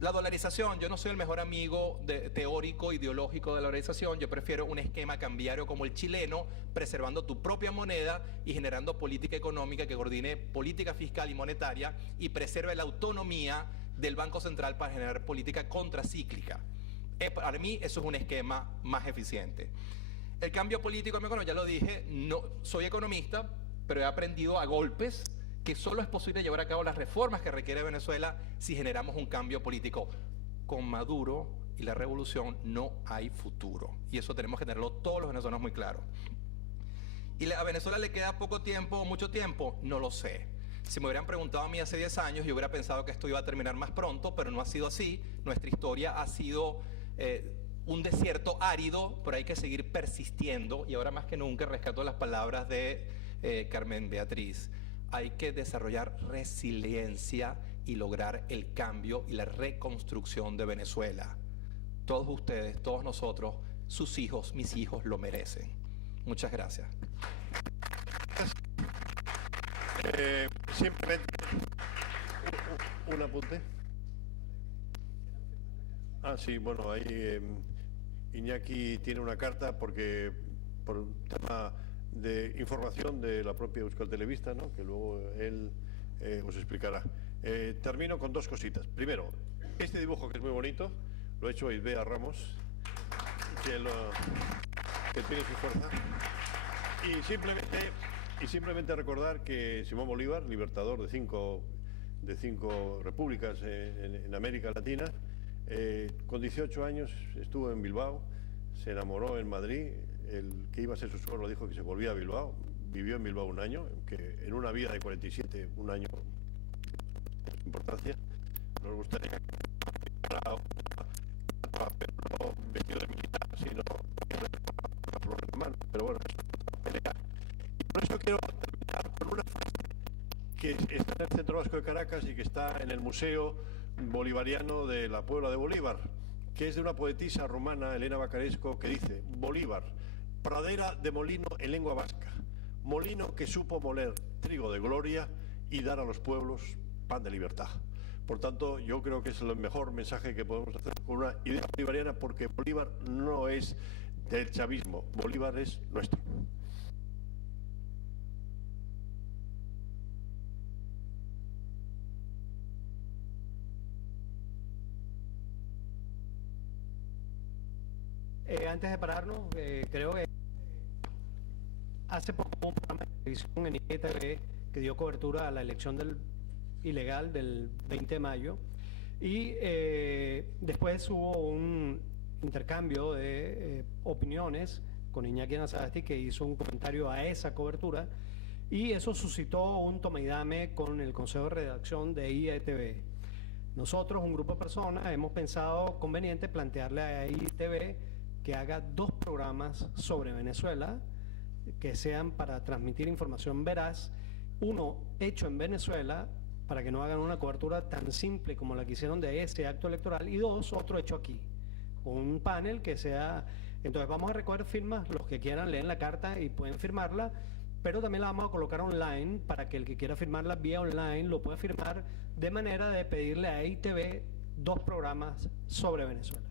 La dolarización, yo no soy el mejor amigo teórico, ideológico de la dolarización. Yo prefiero un esquema cambiario como el chileno, preservando tu propia moneda y generando política económica que coordine política fiscal y monetaria y preserve la autonomía del Banco Central para generar política contracíclica. Para mí eso es un esquema más eficiente. El cambio político, bueno, ya lo dije, no soy economista, pero he aprendido a golpes que solo es posible llevar a cabo las reformas que requiere Venezuela si generamos un cambio político. Con Maduro y la revolución no hay futuro. Y eso tenemos que tenerlo todos los venezolanos muy claro. ¿Y a Venezuela le queda poco tiempo o mucho tiempo? No lo sé. Si me hubieran preguntado a mí hace 10 años, yo hubiera pensado que esto iba a terminar más pronto, pero no ha sido así. Nuestra historia ha sido un desierto árido, pero hay que seguir persistiendo. Y ahora más que nunca rescato las palabras de Carmen Beatriz. Hay que desarrollar resiliencia y lograr el cambio y la reconstrucción de Venezuela. Todos ustedes, todos nosotros, sus hijos, mis hijos, lo merecen. Muchas gracias. Simplemente un apunte. Sí, bueno, ahí Iñaki tiene una carta por un tema de información de la propia Euskal Telebista, ¿no?, que luego él os explicará. Termino con dos cositas. Primero, este dibujo que es muy bonito, lo ha hecho Isbea Ramos, que tiene su fuerza. Y simplemente recordar que Simón Bolívar, libertador de cinco repúblicas en América Latina, con 18 años estuvo en Bilbao, se enamoró en Madrid. El que iba a ser su suegro dijo que se volvía a Bilbao, vivió en Bilbao un año, que en una vida de 47, un año de importancia. nos gustaría que fuera a hacerlo vestido de militar, sino por la mano. Pero bueno, eso es otra pelea. Y por eso quiero terminar con una frase que está en el Centro Vasco de Caracas y que está en el Museo Bolivariano de la Puebla de Bolívar, que es de una poetisa romana, Elena Bacaresco, que dice: Bolívar, pradera de molino en lengua vasca, molino que supo moler trigo de gloria y dar a los pueblos pan de libertad. Por tanto, yo creo que es el mejor mensaje que podemos hacer con una idea bolivariana, porque Bolívar no es del chavismo, Bolívar es nuestro. Antes de pararnos, creo que hace poco hubo un programa de televisión en ITV que dio cobertura a la elección ilegal del 20 de mayo y después hubo un intercambio de opiniones con Iñaki Anasagasti, que hizo un comentario a esa cobertura, y eso suscitó un toma y dame con el Consejo de Redacción de ITV. Nosotros, un grupo de personas, hemos pensado conveniente plantearle a ITV que haga 2 programas sobre Venezuela, que sean para transmitir información veraz, uno hecho en Venezuela, para que no hagan una cobertura tan simple como la que hicieron de ese acto electoral, y 2, otro hecho aquí, con un panel que sea... Entonces vamos a recoger firmas, los que quieran leen la carta y pueden firmarla, pero también la vamos a colocar online para que el que quiera firmarla vía online lo pueda firmar, de manera de pedirle a ITV 2 programas sobre Venezuela.